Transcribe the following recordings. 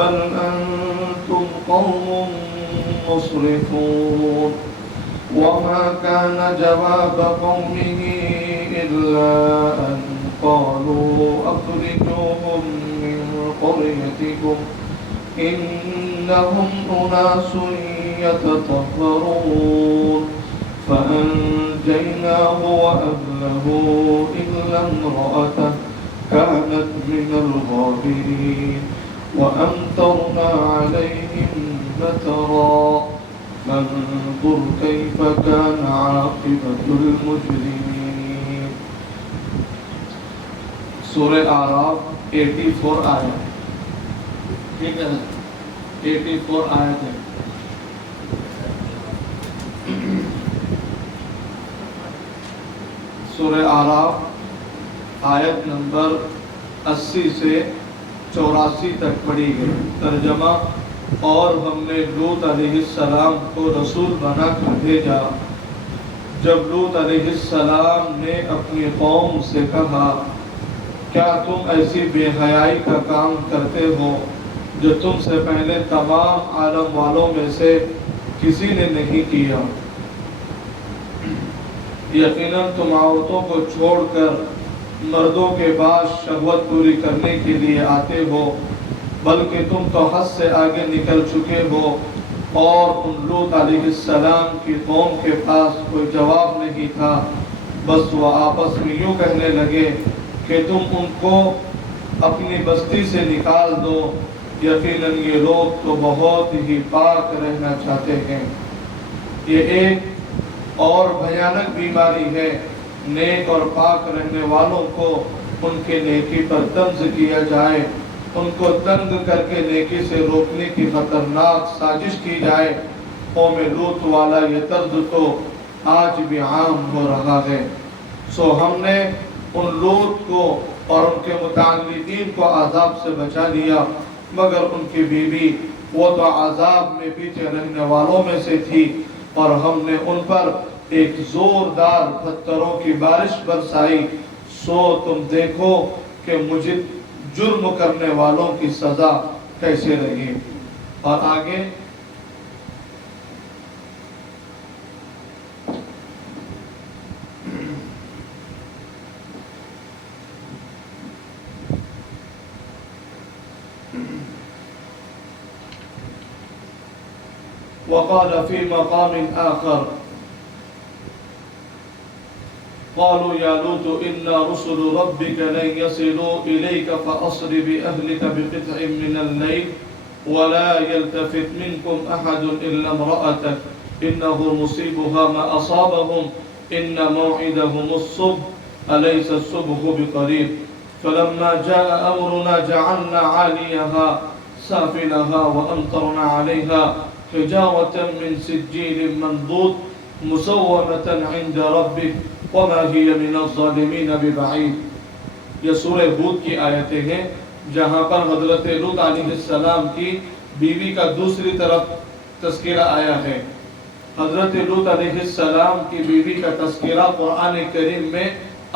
بل أنتم قوم مسرفون وما كان جواب قومه إلا أن قالوا أخرجوهم من قريتكم إنهم أناس يتطهرون فأنجيناه وأهله إلا امرأته كانت من الغابرين وأمطرنا عليهم مطرا فانظر كيف كان عاقبة المجرمين. سورہ اعراف 84 آیت. ٹھیک ہے 84 آیت ہے. سورہ اعراف آیت نمبر 80 سے 84 تک پڑھی گئی. ترجمہ: اور ہم نے لوط علیہ السلام کو رسول بنا کر بھیجا جب لوط علیہ السلام نے اپنی قوم سے کہا کیا تم ایسی بے حیائی کا کام کرتے ہو جو تم سے پہلے تمام عالم والوں میں سے کسی نے نہیں کیا. یقیناً تم عورتوں کو چھوڑ کر مردوں کے بعد شہوت پوری کرنے کے لیے آتے ہو بلکہ تم تو حد سے آگے نکل چکے ہو. اور ان لوط علیہ السلام کی قوم کے پاس کوئی جواب نہیں تھا بس وہ آپس میں یوں کہنے لگے کہ تم ان کو اپنی بستی سے نکال دو. یقیناً یہ لوگ تو بہت ہی پاک رہنا چاہتے ہیں. یہ ایک اور بھیانک بیماری ہے. نیک اور پاک رہنے والوں کو ان کے نیکی پر طنز کیا جائے, ان کو تنگ کر کے نیکی سے روکنے کی خطرناک سازش کی جائے. قوم لوط والا یہ طرز تو آج بھی عام ہو رہا ہے. سو ہم نے ان لوط کو اور ان کے متعلقین کو عذاب سے بچا لیا مگر ان کی بیوی وہ تو عذاب میں پیچھے رہنے والوں میں سے تھی اور ہم نے ان پر ایک زوردار پتھروں کی بارش برسائی. سو تم دیکھو کہ مجھے جرم کرنے والوں کی سزا کیسے رہی. اور آگے وقال في مقام آخر قالوا يا لوط إنا رسل ربك لن يصلوا إليك فأسر بأهلك بقطع من الليل ولا يلتفت منكم أحد إلا امرأتك إنه مصيبها ما أصابهم إن موعدهم الصبح أليس الصبح بقريب فلما جاء أمرنا جعلنا عاليها سافلها وأمطرنا عليها حجارة من سجيل منضود مسومة عند ربك وما هي من الظالمين ببعيد. یہ سورہ ہود کی آیتیں ہیں جہاں پر حضرت لوط علیہ السلام کی بیوی کا دوسری طرف تذکرہ آیا ہے. حضرت لوط علیہ السلام کی بیوی کا تذکرہ قرآن کریم میں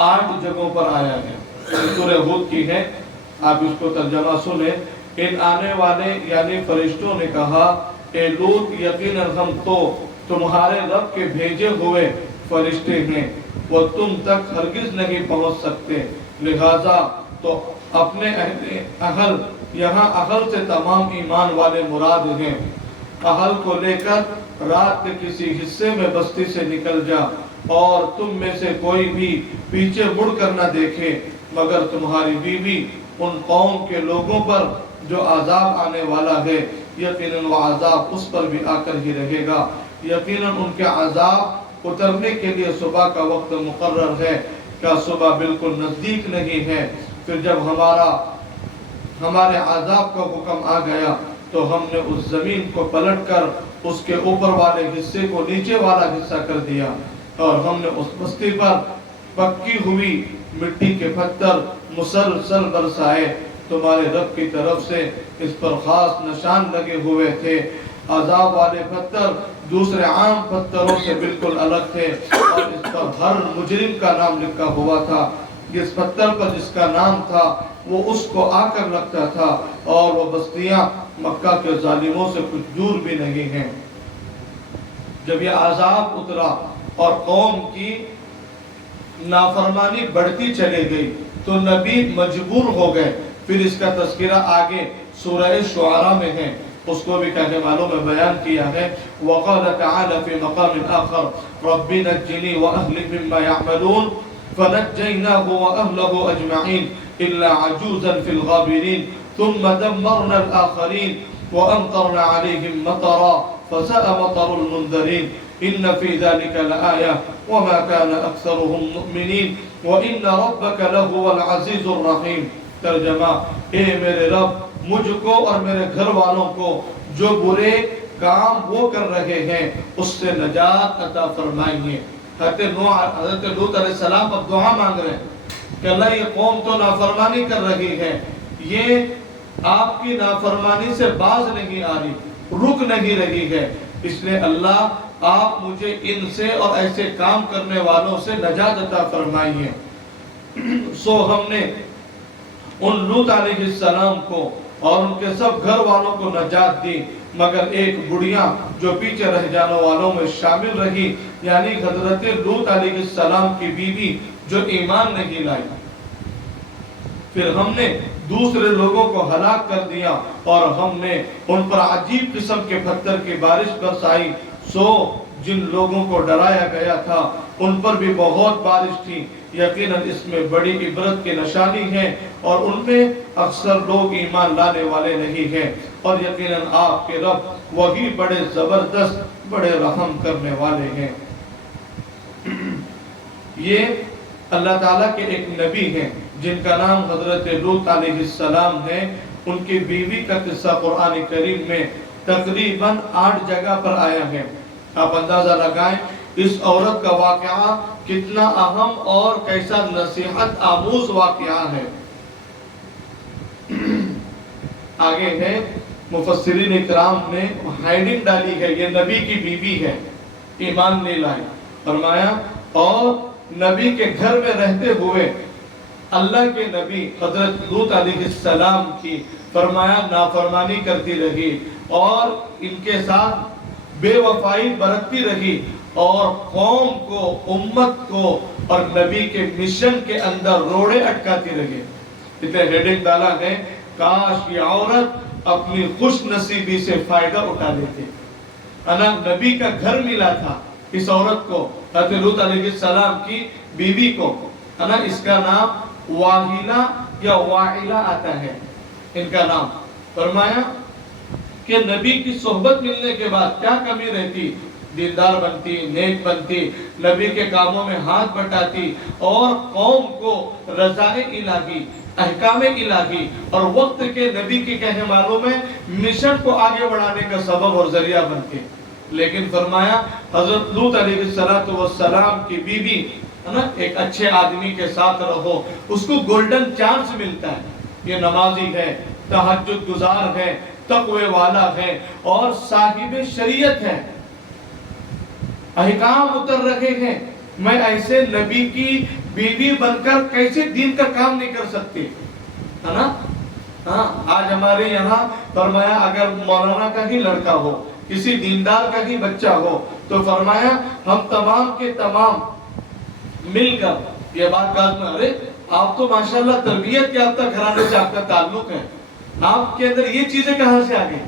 8 جگہوں پر آیا ہے. سورہ ہود کی ہے, آپ اس کو ترجمہ سنیں. ان آنے والے یعنی فرشتوں نے کہا اے لوط یقیناً ہم تو تمہارے رب کے بھیجے ہوئے فرشتے ہیں, وہ تم تک ہرگز نہیں پہنچ سکتے, لہذا تو اپنے اہل یہاں اہل سے تمام ایمان والے مراد ہیں. اہل کو لے کر رات کے کسی حصے میں بستی سے نکل جا اور تم میں سے کوئی بھی پیچھے مڑ کر نہ دیکھے مگر تمہاری بیوی ان قوم کے لوگوں پر جو عذاب آنے والا ہے. یقیناً وہ عذاب اس پر بھی آ کر ہی رہے گا. یقیناً ان کے عذاب اترنے کے لیے صبح کا وقت مقرر ہے. کیا صبح بالکل نزدیک نہیں ہے؟ پھر جب ہمارے عذاب کا حکم آ گیا تو ہم نے اس زمین کو پلٹ کر اس کے اوپر والے حصے کو نیچے والا حصہ کر دیا اور ہم نے اس بستی پر پکی ہوئی مٹی کے پتھر مسلسل برسائے. تمہارے رب کی طرف سے اس پر خاص نشان لگے ہوئے تھے. عذاب والے پتھر دوسرے عام پتھروں سے بالکل الگ تھے اور اس پر ہر مجرم کا نام لکھا ہوا تھا. جس پتھر پر جس کا نام تھا وہ اس کو آ کر لگتا تھا، اور وہ بستیاں مکہ کے ظالموں سے کچھ دور بھی نہیں ہیں۔ جب یہ عذاب اترا اور قوم کی نافرمانی بڑھتی چلے گئی تو نبی مجبور ہو گئے۔ پھر اس کا تذکرہ آگے سورہ شعراء میں ہے، اس کو بھی کہنے والوں میں بیان کیا ہے۔ وَقَالَ تَعَالَى فِي مَقَامٍ آخر رَبِّ نَجِّنِي وَأَهْلِي مِمَّا يَعْمَلُونَ فَنَجَّيْنَاهُ وَأَهْلَهُ أَجْمَعِينَ إِلَّا عَجُوزًا فِي الْغَابِرِينَ ثُمَّ دَمَّرْنَا الْآخَرِينَ وَأَمْطَرْنَا عَلَيْهِمْ مَطَرًا فَسَاءَ مَطَرُ الْمُنذَرِينَ إِنَّ فِي ذَلِكَ لَآيَةً وَمَا كَانَ أَكْثَرُهُم مُؤْمِنِينَ وَإِنَّ رَبَّكَ لَهُوَ الْعَزِيزُ الرَّحِيمُ۔ ترجمہ: اے میرے رب، مجھ کو اور میرے گھر والوں کو جو برے کام وہ کر رہے ہیں اس سے نجات عطا فرمائیے۔ حضرت لوط علیہ السلام اب دعا مانگ رہے ہیں کہ اللہ یہ قوم تو نافرمانی کر رہی ہے، یہ آپ کی نافرمانی سے باز نہیں آ رہی، رک نہیں رہی ہے، اس لیے اللہ آپ مجھے ان سے اور ایسے کام کرنے والوں سے نجات عطا فرمائیے۔ سو ہم نے ان لوط علیہ السلام کو اور ان کے سب گھر والوں کو نجات دی، مگر ایک بڑھیا جو پیچھے رہ جانے والوں میں شامل رہی، یعنی حضرت لوط علیہ السلام کی بیوی جو ایمان نہیں لائی۔ پھر ہم نے دوسرے لوگوں کو ہلاک کر دیا اور ہم نے ان پر عجیب قسم کے پتھر کی بارش برسائی۔ سو جن لوگوں کو ڈرایا گیا تھا ان پر بھی بہت بارش تھی۔ یقیناً اس میں بڑی عبرت کی نشانی ہے اور ان میں اکثر لوگ ایمان لانے والے نہیں ہیں، اور یقیناً آپ کے رب وہی بڑے زبردست، بڑے رحم کرنے والے ہیں۔ یہ اللہ تعالیٰ کے ایک نبی ہیں جن کا نام حضرت لوط علیہ السلام ہے۔ ان کی بیوی کا قصہ قرآن کریم میں تقریباً 8 جگہ پر آیا ہے۔ آپ اندازہ لگائیں اس عورت کا واقعہ کتنا اہم اور کیسا نصیحت آموز واقعہ ہے۔ آگے ہے مفسرین اکرام نے ہیڈنگ ڈالی ہے، یہ نبی کی بیوی ہے، ایمان نہیں لائی۔ فرمایا اور نبی کے گھر میں رہتے ہوئے اللہ کے نبی حضرت لوط علیہ السلام کی فرمایا نافرمانی کرتی رہی اور ان کے ساتھ بے وفائی برتتی رہی اور قوم کو، امت کو اور نبی کے مشن کے اندر روڑے اٹکاتی رہی۔ اتنے ہیڈنگ ڈالا ہے، کاش یہ عورت اپنی خوش نصیبی سے فائدہ اٹھا لیتے۔ نبی کا گھر ملا تھا اس عورت کو، حضرت لوط علیہ السلام کی بیوی کو۔ اس کا نام واہیلہ یا واعلہ آتا ہے ان کا نام۔ فرمایا کہ نبی کی صحبت ملنے کے بعد کیا کمی رہتی، دیندار بنتی، نیک بنتی، نبی کے کاموں میں ہاتھ بٹاتی اور قوم کو رضائے الہی، احکام الہی اور وقت کے نبی کے کہنے والوں میں مشن کو آگے بڑھانے کا سبب اور ذریعہ بنتے۔ لیکن فرمایا حضرت لوط علیہ السلام کی بیوی ایک اچھے آدمی کے ساتھ رہو، اس کو گولڈن چانس ملتا ہے۔ یہ نمازی ہے، تہجد گزار ہے، تقوی والا ہے اور صاحب شریعت ہے، احکام اتر رہے ہیں۔ میں ایسے نبی کی بیوی بن کر کیسے دین کا کام نہیں کر سکتی، ہے نا؟ آج ہمارے یہاں فرمایا اگر مولانا کا ہی لڑکا ہو، کسی دیندار کا ہی بچہ ہو تو فرمایا ہم تمام کے تمام مل کر یہ بات کہتے ہیں، ارے آپ تو ماشاءاللہ تربیت یافتہ گھرانے سے آپ کا تعلق ہے، آپ کے اندر یہ چیزیں کہاں سے آ گئی،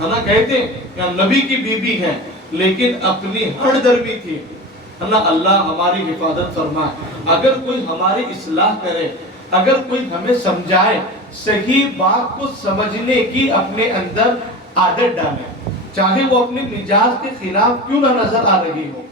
ہے نا؟ کہتے ہیں کہ نبی کی بیوی ہے لیکن اپنی ہڑ درمی تھی۔ اللہ ہماری حفاظت فرمائے۔ اگر کوئی ہماری اصلاح کرے، اگر کوئی ہمیں سمجھائے، صحیح بات کو سمجھنے کی اپنے اندر عادت ڈالے، چاہے وہ اپنے مزاج کے خلاف کیوں نہ نظر آ رہی ہو،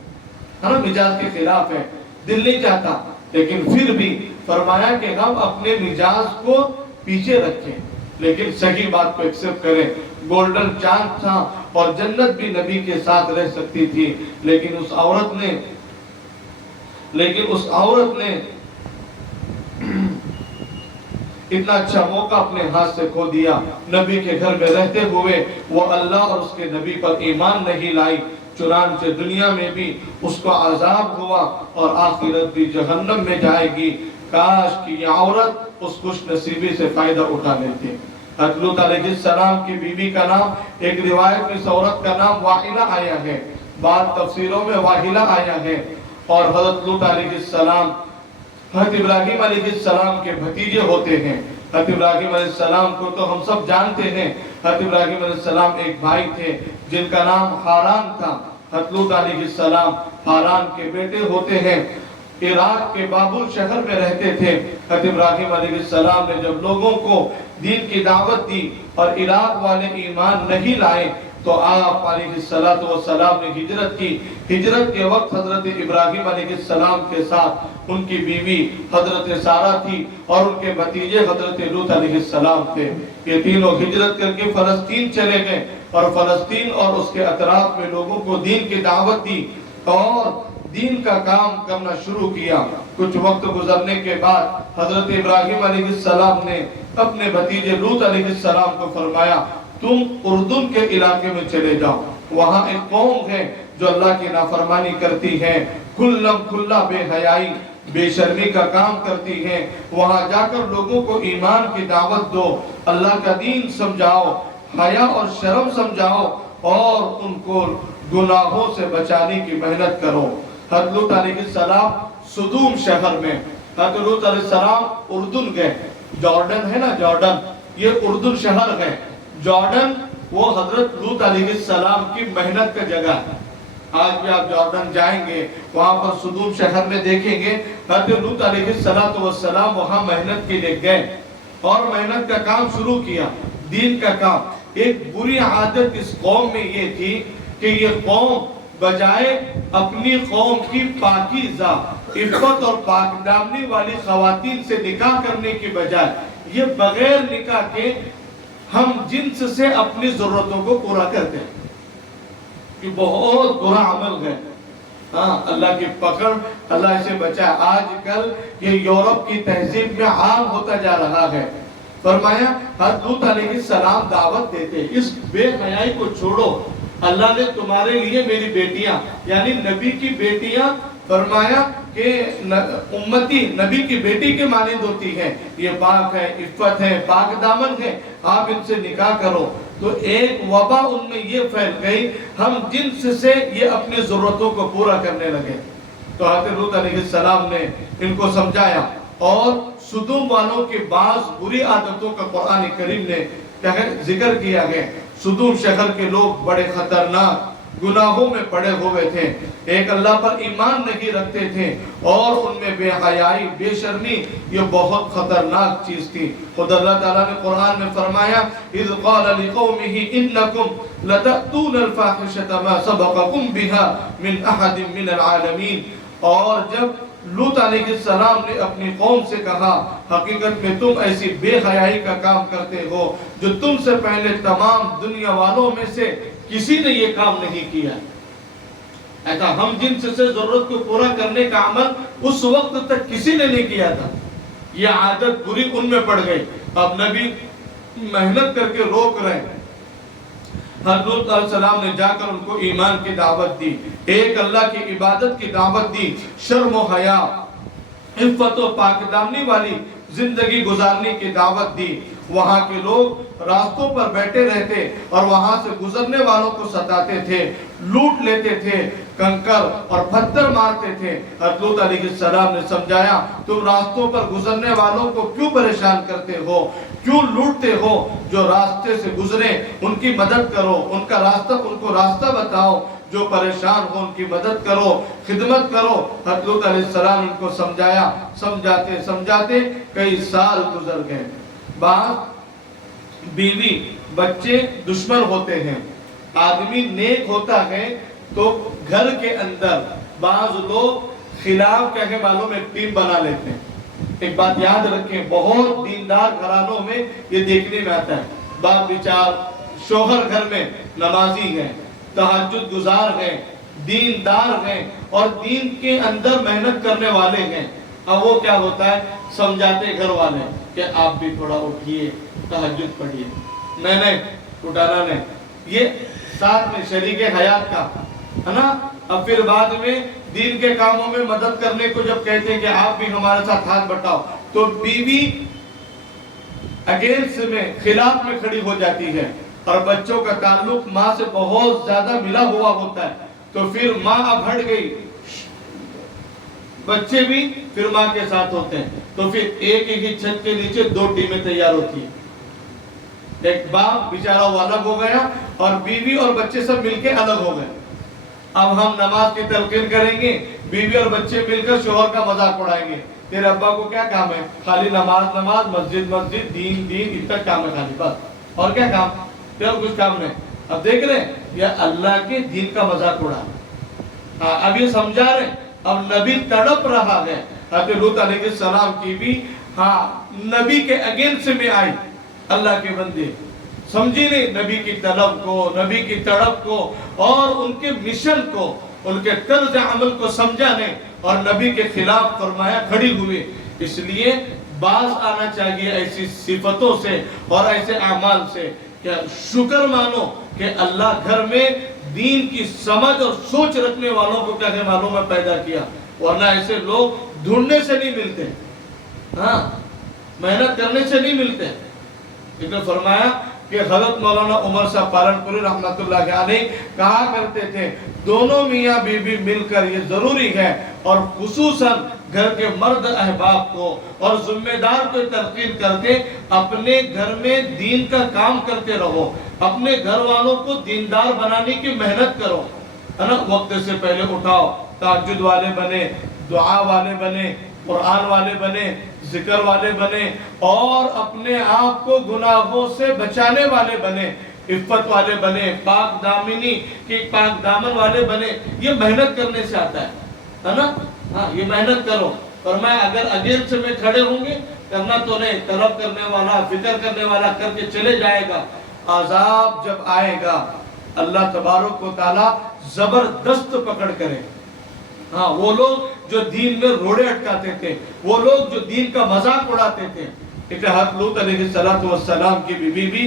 ہے نا؟ مزاج کے خلاف ہے، دل نہیں چاہتا، لیکن پھر بھی فرمایا کہ ہم اپنے مزاج کو پیچھے رکھیں لیکن صحیح بات کو ایکسپٹ کریں۔ گولڈن چانس تھا اور جنت بھی نبی کے ساتھ رہ سکتی تھی، لیکن اس عورت نے اتنا اچھا موقع اپنے ہاتھ سے کھو دیا۔ نبی کے گھر میں رہتے ہوئے وہ اللہ اور اس کے نبی پر ایمان نہیں لائی، چنانچہ دنیا میں بھی اس کو عذاب ہوا اور آخرت بھی جہنم میں جائے گی۔ کاش کہ یہ عورت اس خوش نصیبی سے فائدہ اٹھا لیتے۔ حضرت لوط علیہ السلام کی بیوی کا نام، ایک روایت میں اس عورت کا نام واحلہ آیا ہے، بعض تفسیروں میں واحلہ آیا ہے۔ اور حضرت لوط علیہ السلام حضرت ابراہیم علیہ السلام کے بھتیجے ہوتے ہیں۔ حضرت ابراہیم علیہ السلام کو تو ہم سب جانتے ہیں۔ حضرت ابراہیم علیہ السلام ایک بھائی تھے جن کا نام حاران تھا۔ حضرت لوط علیہ السلام حاران کے بیٹے ہوتے ہیں، عراق کے بابل شہر میں رہتے تھے۔ حضرت ابراہیم علیہ السلام نے جب لوگوں کو دین کی دعوت دی اور عراق والے ایمان نہیں لائے تو آپ علیہ السلام نے ہجرت کی۔ ہجرت کے وقت حضرت ابراہیم علیہ السلام کے ساتھ ان کی بیوی حضرت سارہ تھی اور ان کے بھتیجے حضرت لوط علیہ السلام تھے۔ یہ تینوں ہجرت کر کے فلسطین چلے گئے اور فلسطین اور اس کے اطراف میں لوگوں کو دین کی دعوت دی اور دین کا کام کرنا شروع کیا۔ کچھ وقت گزرنے کے بعد حضرت ابراہیم علیہ السلام نے اپنے بھتیجے لوط علیہ السلام کو فرمایا تم اردن کے علاقے میں چلے جاؤ، وہاں ایک قوم ہے جو اللہ کی نافرمانی کرتی ہے، کھلم کھلا بے حیائی بے شرمی کا کام کرتی ہے، وہاں جا کر لوگوں کو ایمان کی دعوت دو، اللہ کا دین سمجھاؤ، حیا اور شرم سمجھاؤ اور ان کو گناہوں سے بچانے کی محنت کرو۔ حضرت لوط علیہ السلام سدوم شہر میں، حضرت لوط علیہ السلام اردن گئے، جارڈن ہے نا، جارڈن یہ اردن شہر ہے۔ جارڈن وہ حضرت لوط علیہ السلام کی محنت کا جگہ ہے۔ آج بھی آپ جارڈن جائیں گے، وہاں پر سدوم شہر میں دیکھیں گے حضرت لوط علیہ السلام وہاں محنت کے لیے گئے اور محنت کا کام شروع کیا، دین کا کام۔ ایک بری عادت اس قوم میں یہ تھی کہ یہ قوم بجائے اپنی قوم کی پاکیزہ عفت اور پاک دامنی والی خواتین سے نکاح کرنے کی بجائے یہ بغیر نکاح کے ہم جنس سے اپنی ضرورتوں کو پورا کرتے ہیں۔ یہ بہت برا عمل ہے، ہاں اللہ کی پکڑ، اللہ اسے بچائے۔ آج کل یہ یورپ کی تہذیب میں عام ہوتا جا رہا ہے۔ فرمایا حضرت لوط علیہ السلام دعوت دیتے اس بے حیائی کو چھوڑو، اللہ نے تمہارے لیے میری بیٹیاں یعنی نبی کی بیٹیاں، فرمایا کہ امتی نبی کی بیٹی کے مانند ہوتی ہے، یہ پاک ہے، عفت ہے، پاک دامن ہے، آپ ان سے نکاح کرو۔ تو ایک وبا ان میں یہ پھیل گئی، ہم جنس سے یہ اپنی ضرورتوں کو پورا کرنے لگے۔ تو حضرت لوط علیہ السلام نے ان کو سمجھایا اور سدوم والوں کے بعض بری عادتوں کا قرآن کریم نے ذکر کیا ہے۔ سدوم شہر کے لوگ بڑے خطرناک گناہوں میں پڑے ہوئے تھے، ایک اللہ پر ایمان نہیں رکھتے تھے اور ان میں بے حیائی بے شرمی یہ بہت خطرناک چیز تھی۔ خود اللہ تعالیٰ نے قرآن میں فرمایا اذ قال لقومه انکم لتأتون الفاحشة ما سبقکم بها من احد من العالمین، اور جب لوط علیہ السلام نے اپنی قوم سے کہا حقیقت میں تم ایسی بے حیائی کا کام کرتے ہو جو تم سے پہلے تمام دنیا والوں میں سے کسی نے یہ کام نہیں کیا۔ ایسا ہم جنس سے ضرورت کو پورا کرنے کا عمل اس وقت تک کسی نے نہیں کیا تھا، یہ عادت بری ان میں پڑ گئی۔ اب نبی محنت کر کے روک رہے ہیں۔ حضرت لوط علیہ السلام نے جا کر ان کو ایمان کی دعوت دی، ایک اللہ کی عبادت کی دعوت دی، شرم و حیا عفت و پاک دامنی والی زندگی گزارنے کی دعوت دی۔ وہاں کے لوگ راستوں پر بیٹھے رہتے اور وہاں سے گزرنے والوں کو ستاتے تھے، لوٹ لیتے تھے، کنکر اور پتھر مارتے تھے۔ حضرت لوط علیہ السلام نے سمجھایا تم راستوں پر گزرنے والوں کو کیوں پریشان کرتے ہو، کیوں لوٹتے ہو، جو راستے سے گزرے ان کی مدد کرو، ان کا راستہ ان کو راستہ بتاؤ، جو پریشان ہو ان کی مدد کرو، خدمت کرو۔ حضرت لوط علیہ السلام ان کو سمجھایا، سمجھاتے سمجھاتے کئی سال گزر گئے۔ بعض بیوی بچے دشمن ہوتے ہیں، آدمی نیک ہوتا ہے تو گھر کے اندر بعض لوگ خلاف کہنے والوں میں ٹیم بنا لیتے ہیں۔ ایک بات یاد رکھیں، بہت دیندار گھرانوں میں یہ دیکھنے میں آتا ہے، باپ بیچار شوہر گھر میں نمازی ہیں، تہجد گزار ہیں، دیندار ہیں اور دین کے اندر محنت کرنے والے ہیں۔ اب وہ کیا ہوتا ہے، سمجھاتے گھر والے کہ آپ بھی تھوڑا اٹھیے، تہجد پڑھیے، نہیں اٹھانا نہیں، یہ ساتھ میں شریک حیات کا ہے نا۔ اب پھر بعد میں دین کے کاموں میں مدد کرنے کو جب کہتے ہیں کہ آپ بھی ہمارے ساتھ ہاتھ بٹاؤ، تو بیوی اگینسٹ میں، خلاف میں کھڑی ہو جاتی ہے، اور بچوں کا تعلق ماں سے بہت زیادہ ملا ہوا ہوتا ہے، تو پھر ماں اب ہٹ گئی، بچے بھی پھر ماں کے ساتھ ہوتے ہیں، تو پھر ایک ہی چھت کے نیچے دو ٹیمیں تیار ہوتی ہیں۔ ایک باپ بیچارہ وہ الگ ہو گیا، اور بیوی اور بچے سب مل کے الگ ہو گئے۔ اب ہم نماز کی تلقین کریں گے، بیوی اور بچے مل کر شوہر کا مذاق اڑائیں گے، تیرے ابا کو کیا کام ہے؟ خالی نماز نماز، مسجد مسجد، دین دین، اتنا کام ہے خالی، بس اور کیا کام؟ پھر کچھ کام نہیں۔ اب دیکھ رہے ہیں یہ اللہ کے دین کا مذاق اڑا، اب یہ سمجھا رہے ہیں۔ اب نبی تڑپ رہا ہے، حضرت لوط علیہ السلام کی بھی نبی کے اگینسٹ میں آئی، اللہ کے بندے سمجھی نہیں نبی کی طلب کو، نبی کی تڑپ کو، اور ان کے مشن کو، ان کے طرز عمل کو سمجھا نہیں، اور نبی کے خلاف فرمایا کھڑی ہوئی۔ اس لیے باز آنا چاہیے ایسی صفتوں سے اور ایسے اعمال سے کہ شکر مانو کہ اللہ گھر میں دین کی سمجھ اور سوچ رکھنے والوں کو کیا کہ معلوم ہے پیدا کیا، ورنہ ایسے لوگ ڈھونڈنے سے نہیں ملتے، محنت کرنے سے نہیں ملتے۔ لیکن فرمایا کہ حضرت مولانا عمر صاحب پالنپوری رحمت اللہ علیہ کہا کرتے تھے، دونوں میاں بیوی مل کر یہ ضروری ہے، اور خصوصاً گھر کے مرد احباب کو اور ذمہ دار کو تلقین کرتے، اپنے گھر میں دین کا کام کرتے رہو، اپنے گھر والوں کو دیندار بنانے کی محنت کرو، ہے نا؟ وقت سے پہلے اٹھاؤ، تہجد والے بنے، دعا والے بنے، قرآن والے بنے، ذکر والے بنے، اور اپنے آپ کو گناہوں سے بچانے والے بنے، عفت والے بنے، پاک دامنی کی پاک دامن والے بنے۔ یہ محنت کرنے سے آتا ہے نا؟ یہ محنت کرو، اور میں اگر اگینسٹ میں کھڑے ہوں گے، کرنا تو نہیں، طلب کرنے والا، فکر کرنے والا کر کے چلے جائے گا، عذاب جب آئے گا اللہ تبارک و تعالی زبردست پکڑ کرے۔ وہ لوگ جو دین میں روڑے اٹکاتے تھے، وہ لوگ جو دین کا مذاق اڑاتے تھے، کہ حضرت لوط علیہ السلام کی بیوی بھی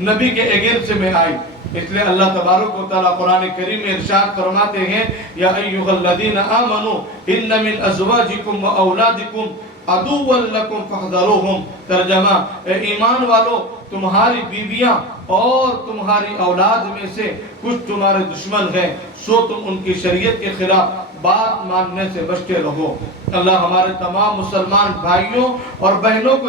نبی کے اگینسٹ میں آئی۔ اس لیے اللہ تبارک و تعالی قرآن کریم میں ارشاد فرماتے ہیں، یا ایھا الذین آمنوا ان من ازواجکم و اولادکم عدوا لکم فاحذروہم۔ ترجمہ، اے ایمان والو، تمہاری بیویاں اور تمہاری اولاد میں سے کچھ تمہارے دشمن ہیں، سو تم ان کی شریعت کے خلاف بات ماننے سے بچتے رہو۔ اللہ ہمارے تمام مسلمان بھائیوں اور بہنوں کو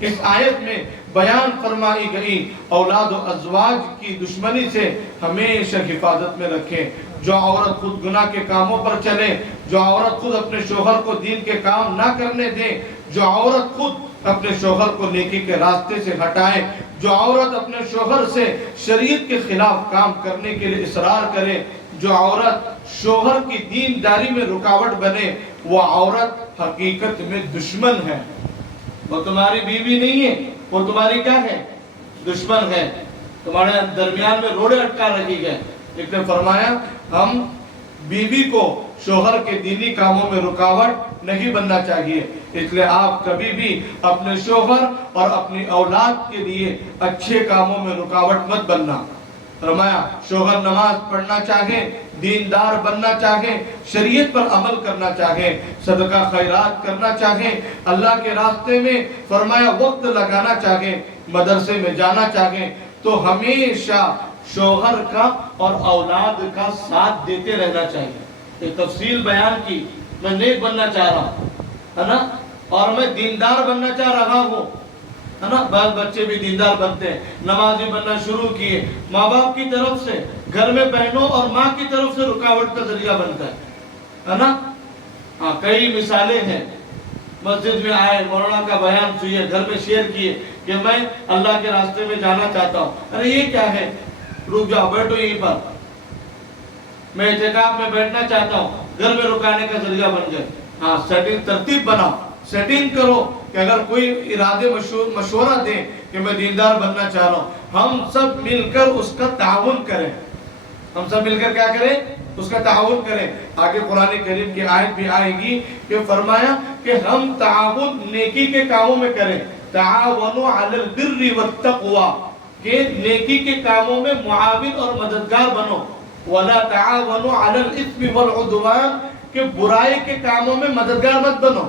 اس آیت میں بیان فرمائی گئی اولاد و ازواج کی دشمنی سے ہمیشہ حفاظت میں رکھیں۔ جو عورت خود گناہ کے کاموں پر چلے، جو عورت خود اپنے شوہر کو دین کے کام نہ کرنے دے، جو عورت خود اپنے شوہر کو نیکی کے راستے سے ہٹائے، جو عورت اپنے شوہر سے شریعت کے خلاف کام کرنے کے لیے اصرار کرے، جو عورت شوہر کی دینداری میں رکاوٹ بنے، وہ عورت حقیقت میں دشمن ہے۔ وہ تمہاری بیوی نہیں ہے، وہ تمہاری کیا ہے؟ دشمن ہے، تمہارے درمیان میں روڑے اٹکا رکھی ہے۔ لیکن فرمایا ہم بیوی کو شوہر کے دینی کاموں میں رکاوٹ نہیں بننا چاہیے، اس لیے آپ کبھی بھی اپنے شوہر اور اپنی اولاد کے لیے اچھے کاموں میں رکاوٹ مت بننا۔ فرمایا شوہر نماز پڑھنا چاہے، دیندار بننا چاہے، شریعت پر عمل کرنا چاہے، صدقہ خیرات کرنا چاہے، اللہ کے راستے میں فرمایا وقت لگانا چاہے، مدرسے میں جانا چاہے، تو ہمیشہ شوہر کا اور اولاد کا ساتھ دیتے رہنا چاہیے۔ ایک تفصیل بیان کی، میں نیک بننا چاہ رہا ہوں، ہے نا، اور میں دیندار بننا چاہ رہا ہوں، ہے نا۔ بعض بچے بھی دیندار بنتے ہیں، نمازی بننا شروع کیے، ماں باپ کی طرف سے، گھر میں بہنوں اور ماں کی طرف سے رکاوٹ کا ذریعہ بنتا ہے نا۔ کئی مثالیں ہیں، مسجد میں آئے، مولانا کا بیان سنیے، گھر میں شیئر کیے کہ میں اللہ کے راستے میں جانا چاہتا ہوں، ارے یہ کیا ہے، رک جاؤ، بیٹھو یہیں پر، میں اعتکاف میں بیٹھنا چاہتا ہوں، گھر میں رکانے کا ذریعہ بن گئے۔ سیٹنگ ترتیب بناؤ، سیٹنگ کرو کہ اگر کوئی ارادے مشورہ دیں کہ میں دیندار بننا چاہ رہا ہوں، ہم سب مل کر اس کا تعاون کریں، ہم سب مل کر کیا کریں، اس کا تعاون کریں۔ آگے قرآن کریم کی آیت بھی آئے گی کہ فرمایا کہ ہم تعاون نیکی کے کاموں میں کریں، تعاونوا علی البر والتقوی، کہ نیکی کے کاموں میں معاون اور مددگار بنو، وَلَا تَعَاوَنُوا عَلَى الْإِثْمِ وَالْعُدْوَانِ کہ برائی کے کاموں میں مددگار مت بنو،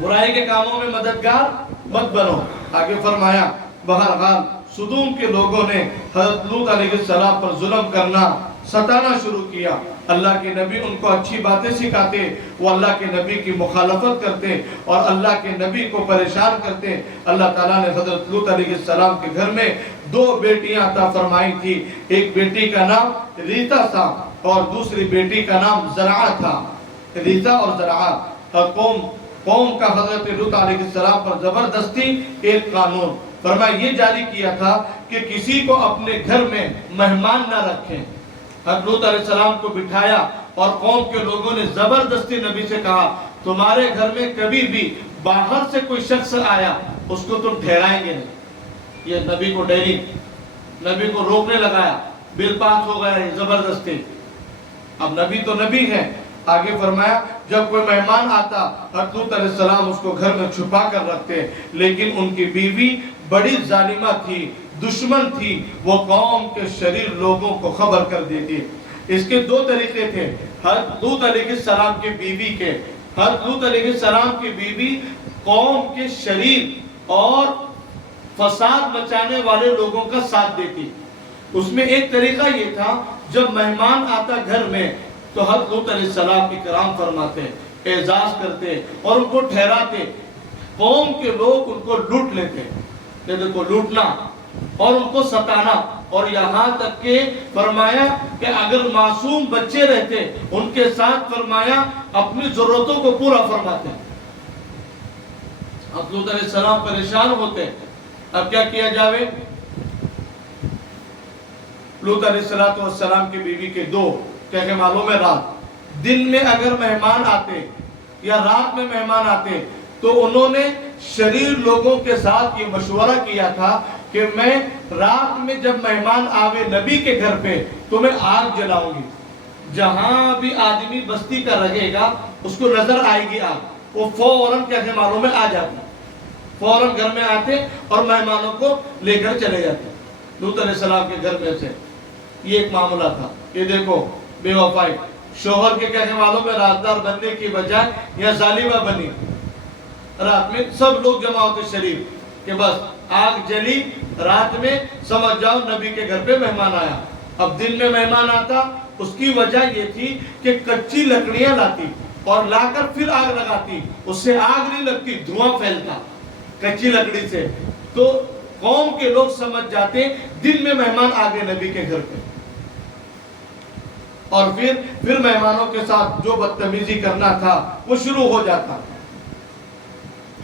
برائی کے کاموں میں مددگار مت بنو۔ آگے فرمایا بہرحال سدوم کے لوگوں نے حضرت لوط علیہ السلام پر ظلم کرنا، ستانا شروع کیا۔ اللہ کے نبی ان کو اچھی باتیں سکھاتے، وہ اللہ کے نبی کی مخالفت کرتے اور اللہ کے نبی کو پریشان کرتے۔ اللہ تعالیٰ نے حضرت لوط علیہ السلام کے گھر میں 2 بیٹیاں عطا فرمائی تھی۔ ایک بیٹی کا نام ریتا تھا اور دوسری بیٹی کا نام زرعہ تھا۔ ریتا اور زرعہ قوم کا حضرت لوط علیہ السلام پر زبردستی ایک قانون فرمایا یہ جاری کیا تھا کہ کسی کو اپنے گھر میں مہمان نہ رکھیں۔ حضرت لوط علیہ السلام کو بٹھایا اور قوم کے لوگوں نے زبردستی نبی سے کہا تمہارے گھر میں کبھی بھی باہر سے کوئی شخص آیا اس کو تم ٹھہرائیں گے نہیں۔ یہ نبی کو ڈیری، نبی کو روکنے لگایا، بل پاس ہو گیا یہ زبردستی۔ اب نبی تو نبی ہے۔ آگے فرمایا جب کوئی مہمان آتا حضرت لوط علیہ السلام اس کو گھر میں چھپا کر رکھتے، لیکن ان کی بیوی بڑی ظالمہ تھی، دشمن تھی، وہ قوم کے شریر لوگوں کو خبر کر دیتی۔ اس کے 2 طریقے تھے حضرت لوط علیہ السلام کی بیوی کے۔ حضرت لوط علیہ السلام کی بیوی قوم کے شریر اور فساد مچانے والے لوگوں کا ساتھ دیتی۔ اس میں ایک طریقہ یہ تھا جب مہمان آتا گھر میں تو حضرت لوط علیہ السلام اکرام فرماتے، اعزاز کرتے اور ان کو ٹھہراتے۔ قوم کے لوگ ان کو لوٹ لیتے، ان کو لوٹنا اور ان کو ستانا، اور یہاں تک کہ فرمایا کہ اگر معصوم بچے رہتے ان کے ساتھ فرمایا اپنی ضرورتوں کو پورا فرماتے۔ حضرت لوط علیہ السلام پریشان ہوتے، اب کیا کیا جاوے؟ لوط علیہ السلام کی بیوی کے 2 کیا کہ معلوم ہے رات، دن میں اگر مہمان آتے یا رات میں مہمان آتے تو انہوں نے شریر لوگوں کے ساتھ یہ مشورہ کیا تھا کہ میں رات میں جب مہمان آوے نبی کے گھر پہ تو میں آگ جلاؤں گی، جہاں بھی آدمی بستی کا رہے گا اس کو نظر آئے گی آگ، وہ فوراً کیسے معلوم ہے آ جاتا، فوراً گھر میں آتے اور مہمانوں کو لے کر چلے جاتے لوط علیہ السلام کے گھر میں سے۔ یہ ایک معاملہ تھا۔ یہ دیکھو بے وفائی، شوہر کے کہنے والوں میں رازدار بننے کی بجائے یا ظالمہ بنی۔ رات میں سب لوگ جمع ہوتے شریف کہ بس آگ جلی، رات میں سمجھ جاؤ نبی کے گھر پہ مہمان آیا۔ اب دن میں مہمان آتا، اس کی وجہ یہ تھی کہ کچی لکڑیاں لاتی اور لا کر پھر آگ لگاتی، اس سے آگ نہیں لگتی، دھواں پھیلتا کچی لکڑی سے۔ تو قوم کے لوگ سمجھ جاتے دن میں مہمان آگے نبی کے گھر پہ، اور پھر مہمانوں کے ساتھ جو بدتمیزی کرنا تھا وہ شروع ہو جاتا۔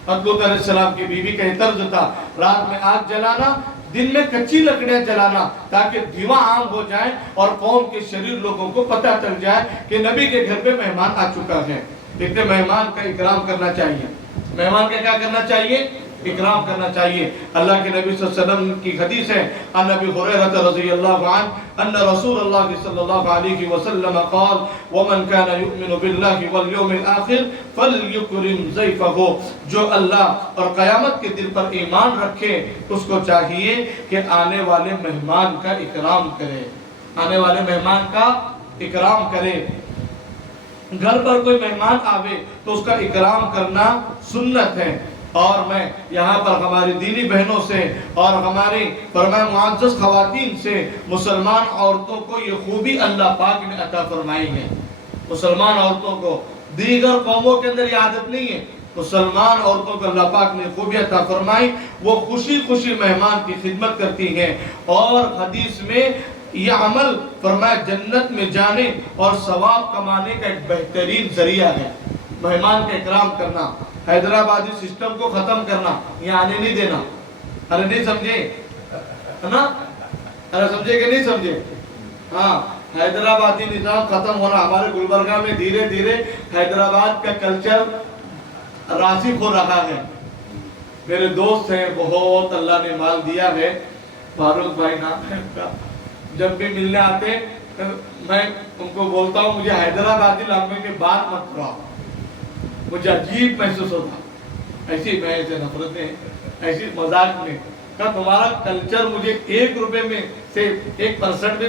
حضرت لوط علیہ السلام کی بیوی کا یہ طرز تھا، رات میں آگ جلانا، دن میں کچی لکڑیاں جلانا تاکہ دھواں عام ہو جائے اور قوم کے شریر لوگوں کو پتہ چل جائے کہ نبی کے گھر پہ مہمان آ چکا ہے۔ لیکن مہمان کا اکرام کرنا چاہیے، مہمان کا کیا کرنا چاہیے؟ اکرام کرنا چاہیے۔ اللہ کے نبی صلی اللہ علیہ وسلم کی حدیث ہے ان ابی ہریرہ رضی اللہ عنہ ان رسول اللہ صلی اللہ علیہ وسلم قال ومن كان يؤمن بالله واليوم الاخر فليكرم ضيفه، جو اللہ اور قیامت کے دن پر ایمان رکھے اس کو چاہیے کہ آنے والے مہمان کا اکرام کرے، آنے والے مہمان کا اکرام کرے۔ گھر پر کوئی مہمان آوے تو اس کا اکرام کرنا سنت ہے۔ اور میں یہاں پر ہماری دینی بہنوں سے اور ہماری فرمائے معزز خواتین سے مسلمان عورتوں کو یہ خوبی اللہ پاک نے عطا فرمائی ہے۔ مسلمان عورتوں کو، دیگر قوموں کے اندر یہ عادت نہیں ہے، مسلمان عورتوں کو اللہ پاک نے خوبی عطا فرمائی، وہ خوشی خوشی مہمان کی خدمت کرتی ہیں۔ اور حدیث میں یہ عمل فرمایا جنت میں جانے اور ثواب کمانے کا ایک بہترین ذریعہ ہے، مہمان کا اکرام کرنا، حیدرآبادی سسٹم کو ختم کرنا، یہ آنے نہیں دینا۔ ارے نہیں سمجھے ہے نا؟ ارے سمجھے کہ نہیں سمجھے؟ ہاں، حیدرآبادی نظام ختم ہونا، ہمارے گلبرگہ میں دھیرے دھیرے حیدرآباد کا کلچر راسخ ہو رہا ہے۔ میرے دوست ہیں، بہت اللہ نے مال دیا ہے، فاروق بھائی نام ہے ان کا، جب بھی ملنے آتے میں ان کو بولتا ہوں مجھے حیدرآبادی لانگویج میں بات مت کرو، مجھے عجیب محسوس ہوتا، ایسی میں ایسے نفرتیں ایسی مذاق میں کہ تمہارا کلچر مجھے 1 روپے میں سے 1% میں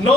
9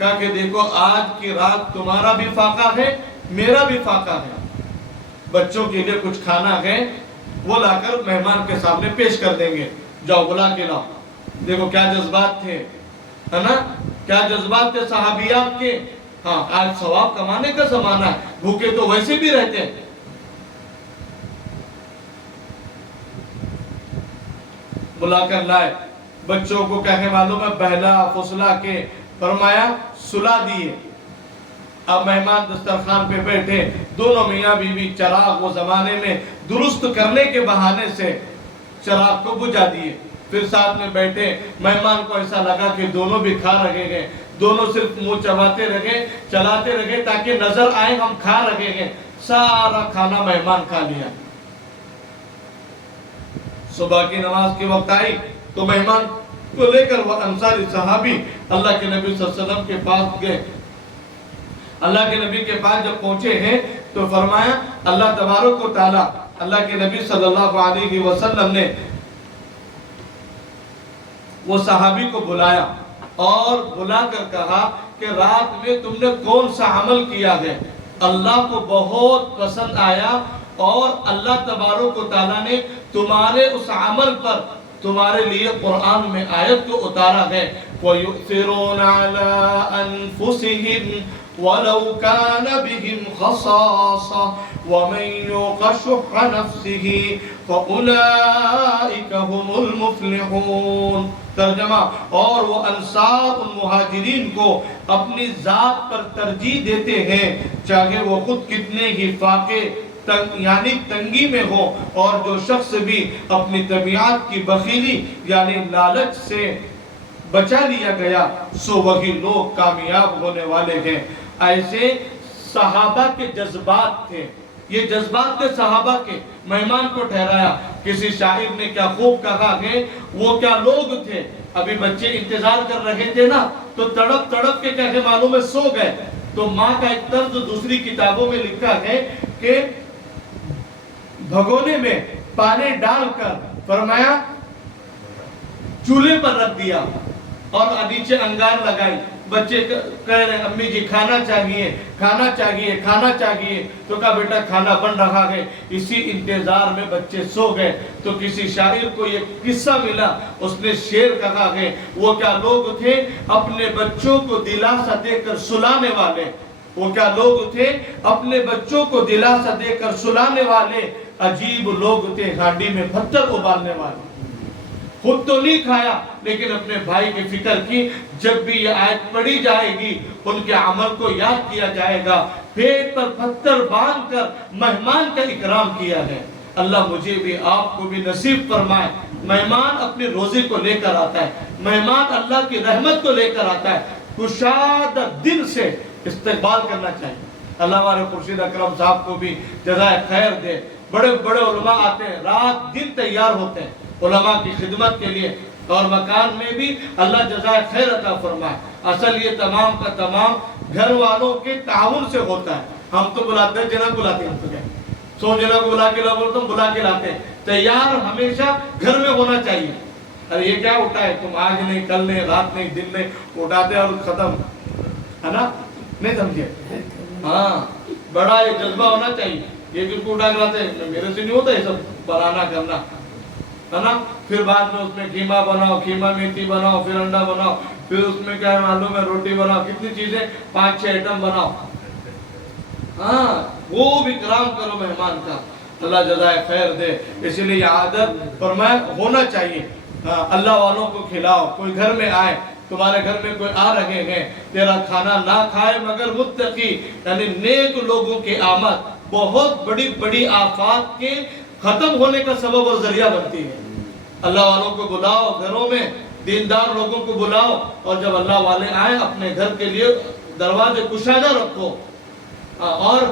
کہا کہ دیکھو آج کی رات تمہارا بھی فاقہ ہے میرا بھی فاقہ ہے، بچوں کے لیے کچھ کھانا ہے وہ لا کر مہمان کے سامنے پیش کر دیں گے، جاؤ بلا کے لاؤ۔ دیکھو کیا جذبات تھے، ہے نا، کیا جذبات تھے صحابیات کے۔ ہاں آج ثواب کمانے کا زمانہ ہے، بھوکے تو ویسے بھی رہتے ہیں۔ بلا کر لائے، بچوں کو کہے معلوم ہے بہلا فسلا کے فرمایا سلا دیے۔ اب مہمان دسترخوان پہ بیٹھے، دونوں میاں بیوی چراغ وہ زمانے میں درست کرنے کے بہانے سے چراغ کو بجھا دیے، پھر ساتھ میں بیٹھے۔ مہمان کو ایسا لگا کہ دونوں بھی کھا رہے ہیں، دونوں صرف منہ چباتے رہے چلاتے رہے تاکہ نظر آئے ہم کھا رہے ہیں۔ سارا کھانا مہمان کھا لیا۔ صبح کی نماز کے وقت آئی تو مہمان کو لے کر وہ انصاری صحابی اللہ کے نبی صلی اللہ علیہ وسلم کے پاس گئے۔ اللہ کے نبی کے پاس جب پہنچے ہیں تو فرمایا اللہ تبارک و تعالی، اللہ کے نبی صلی اللہ علیہ وسلم نے وہ صحابی کو بلایا اور بلا کر کہا کہ رات میں تم نے کون سا عمل کیا ہے، اللہ کو بہت پسند آیا اور اللہ تبارک و تعالیٰ نے تمہارے اس عمل پر تمہارے لیے قرآن میں آیت کو اتارا ہے، وَيُؤْثِرُونَ عَلَىٰ أَنفُسِهِمْ وَلَوْ كَانَ بِهِمْ خَصَاصَةٌ وَمَن يُوقَ شُحَّ نَفْسِهِ فَأُولَٰئِكَ هُمُ الْمُفْلِحُونَ۔ ترجمہ، اور وہ انصار ان مہاجرین کو اپنی ذات پر ترجیح دیتے ہیں چاہے وہ خود کتنے ہی فاقے یعنی تنگی میں ہو، اور جو شخص بھی اپنی طبیعت کی بخیلی یعنی لالچ سے بچا لیا گیا سو وہی لوگ کامیاب ہونے والے ہیں۔ ایسے صحابہ کے جذبات تھے، یہ جذبات تھے صحابہ کے۔ مہمان کو ٹھہرایا، کسی شاعر نے کیا خوب کہا ہے، وہ کیا لوگ تھے، ابھی بچے انتظار کر رہے تھے نا تو تڑپ تڑپ کے کہے معلوم ہے سو گئے۔ تو ماں کا ایک طرز دوسری کتابوں میں لکھا ہے کہ بھگونے میں پانی ڈال کر فرمایا چولہے پر رکھ دیا اور نیچے انگار لگائی۔ بچے کہہ رہے ہیں امی جی کھانا چاہیے کھانا چاہیے کھانا چاہیے، تو کہا بیٹا کھانا بن رہا ہے۔ اسی انتظار میں بچے سو گئے۔ تو کسی شاعر کو یہ قصہ ملا، اس نے شعر کہا ہے، وہ کیا لوگ تھے اپنے بچوں کو دلاسا دے کر سلانے والے، وہ کیا لوگ تھے اپنے بچوں کو دلاسا دے کر سلانے والے، عجیب لوگ تھے ہانڈی میں پتھر ابالنے والے۔ خود تو نہیں کھایا لیکن اپنے بھائی کی فکر کی، جب بھی یہ آیت پڑھی جائے گی ان کے عمل کو یاد کیا جائے گا۔ پیٹ پر پتھر باندھ کر مہمان کا اکرام کیا ہے۔ اللہ مجھے بھی آپ کو بھی نصیب فرمائے۔ مہمان اپنے روزے کو لے کر آتا ہے، مہمان اللہ کی رحمت کو لے کر آتا ہے، کشادہ دل سے استقبال کرنا چاہیے۔ اللہ ہمارے خورشید اکرم صاحب کو بھی جزائے خیر دے۔ بڑے بڑے علماء آتے ہیں، رات دن تیار ہوتے ہیں علماء کی خدمت کے لیے، اور مکان میں بھی اللہ جزائے خیر عطا فرمائے۔ اصل یہ تمام کا تمام گھر والوں کے تعاون سے ہوتا ہے۔ ہم تو بلاتے ہیں، جنہ بلاتے ہیں، ہم تو کیا 100 جنہ کو بلا کے بولتا ہوں، بلا کے لاتے ہیں۔ تیار ہمیشہ گھر میں ہونا چاہیے۔ ارے یہ کیا اٹھائے تم، آج نہیں کل نہیں رات نہیں دن نہیں، اٹھاتے اور ختم، ہے نا، نہیں سمجھے؟ ہاں بڑا یہ جذبہ ہونا چاہیے۔ یہ کس کو اٹھا کے لاتے ہیں، میرے سے نہیں ہوتا یہ سب بنانا کرنا، ہے نا۔ پھر بعد میں اس میں قیمہ بناؤ، قیمہ میتھی بناؤ، پھر انڈا بناؤ، پھر اس میں کیا ہے معلوم ہے روٹی بناؤ، کتنی چیزیں 5-6 آئٹم بناؤ۔ ہاں خوب اکرام کرو مہمان کا، اللہ جزائے خیر دے۔ اسی لیے یہ عادت فرمایا ہونا چاہیے۔ اللہ والوں کو کھلاؤ۔ کوئی گھر میں آئے، تمہارے گھر میں کوئی آ رہے ہیں، تیرا کھانا نہ کھائے مگر متقی یعنی نیک لوگوں کی آمد بہت بڑی بڑی آفات کے ختم ہونے کا سبب اور ذریعہ بنتی ہے۔ اللہ والوں کو بلاؤ گھروں میں، دیندار لوگوں کو بلاؤ، اور جب اللہ والے آئیں اپنے گھر کے لیے دروازے کشادہ رکھو۔ اور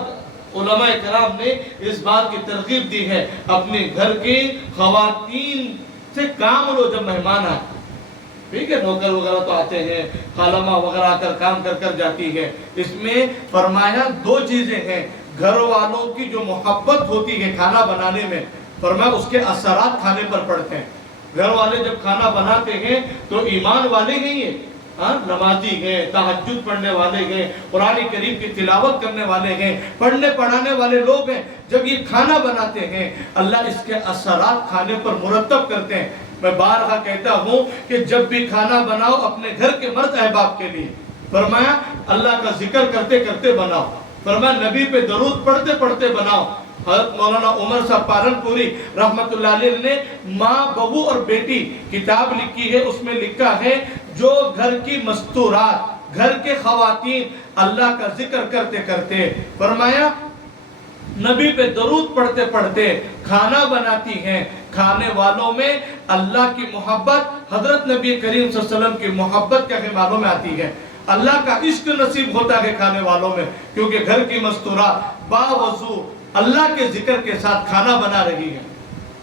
علماء کرام نے اس بات کی ترغیب دی ہے اپنے گھر کی خواتین سے کام لو جب مہمان آئے۔ ٹھیک ہے، نوکر وغیرہ تو آتے ہیں، خالمہ وغیرہ آ کر کام کر جاتی ہے۔ اس میں فرمایا 2 چیزیں ہیں، گھر والوں کی جو محبت ہوتی ہے کھانا بنانے میں، فرمایا اس کے اثرات کھانے پر پڑتے ہیں۔ گھر والے جب کھانا بناتے ہیں تو ایمان والے ہیں، یہ نمازی ہیں، تہجد پڑھنے والے ہیں، قرآن کریم کی تلاوت کرنے والے ہیں، پڑھنے پڑھانے والے لوگ ہیں، جب یہ کھانا بناتے ہیں اللہ اس کے اثرات کھانے پر مرتب کرتے ہیں۔ میں بارہا کہتا ہوں کہ جب بھی کھانا بناؤ اپنے گھر کے مرد احباب کے لیے، فرمایا اللہ کا ذکر کرتے کرتے بناؤ، فرمایا نبی پہ درود پڑھتے پڑھتے بناؤ۔ حضرت مولانا عمر صاحب پالنپوری رحمت اللہ علیہ نے ماں بہو اور بیٹی کتاب لکھی ہے، اس میں لکھا ہے جو گھر کی مستورات، گھر کے خواتین اللہ کا ذکر کرتے کرتے، فرمایا نبی پہ درود پڑھتے پڑھتے کھانا بناتی ہیں، کھانے والوں میں اللہ کی محبت، حضرت نبی کریم صلی اللہ علیہ وسلم کی محبت کہنے والوں میں آتی ہے، اللہ کا عشق نصیب ہوتا ہے کھانے والوں میں، کیونکہ گھر کی مستورات باوضو اللہ کے ذکر کے ساتھ کھانا بنا رہی ہے۔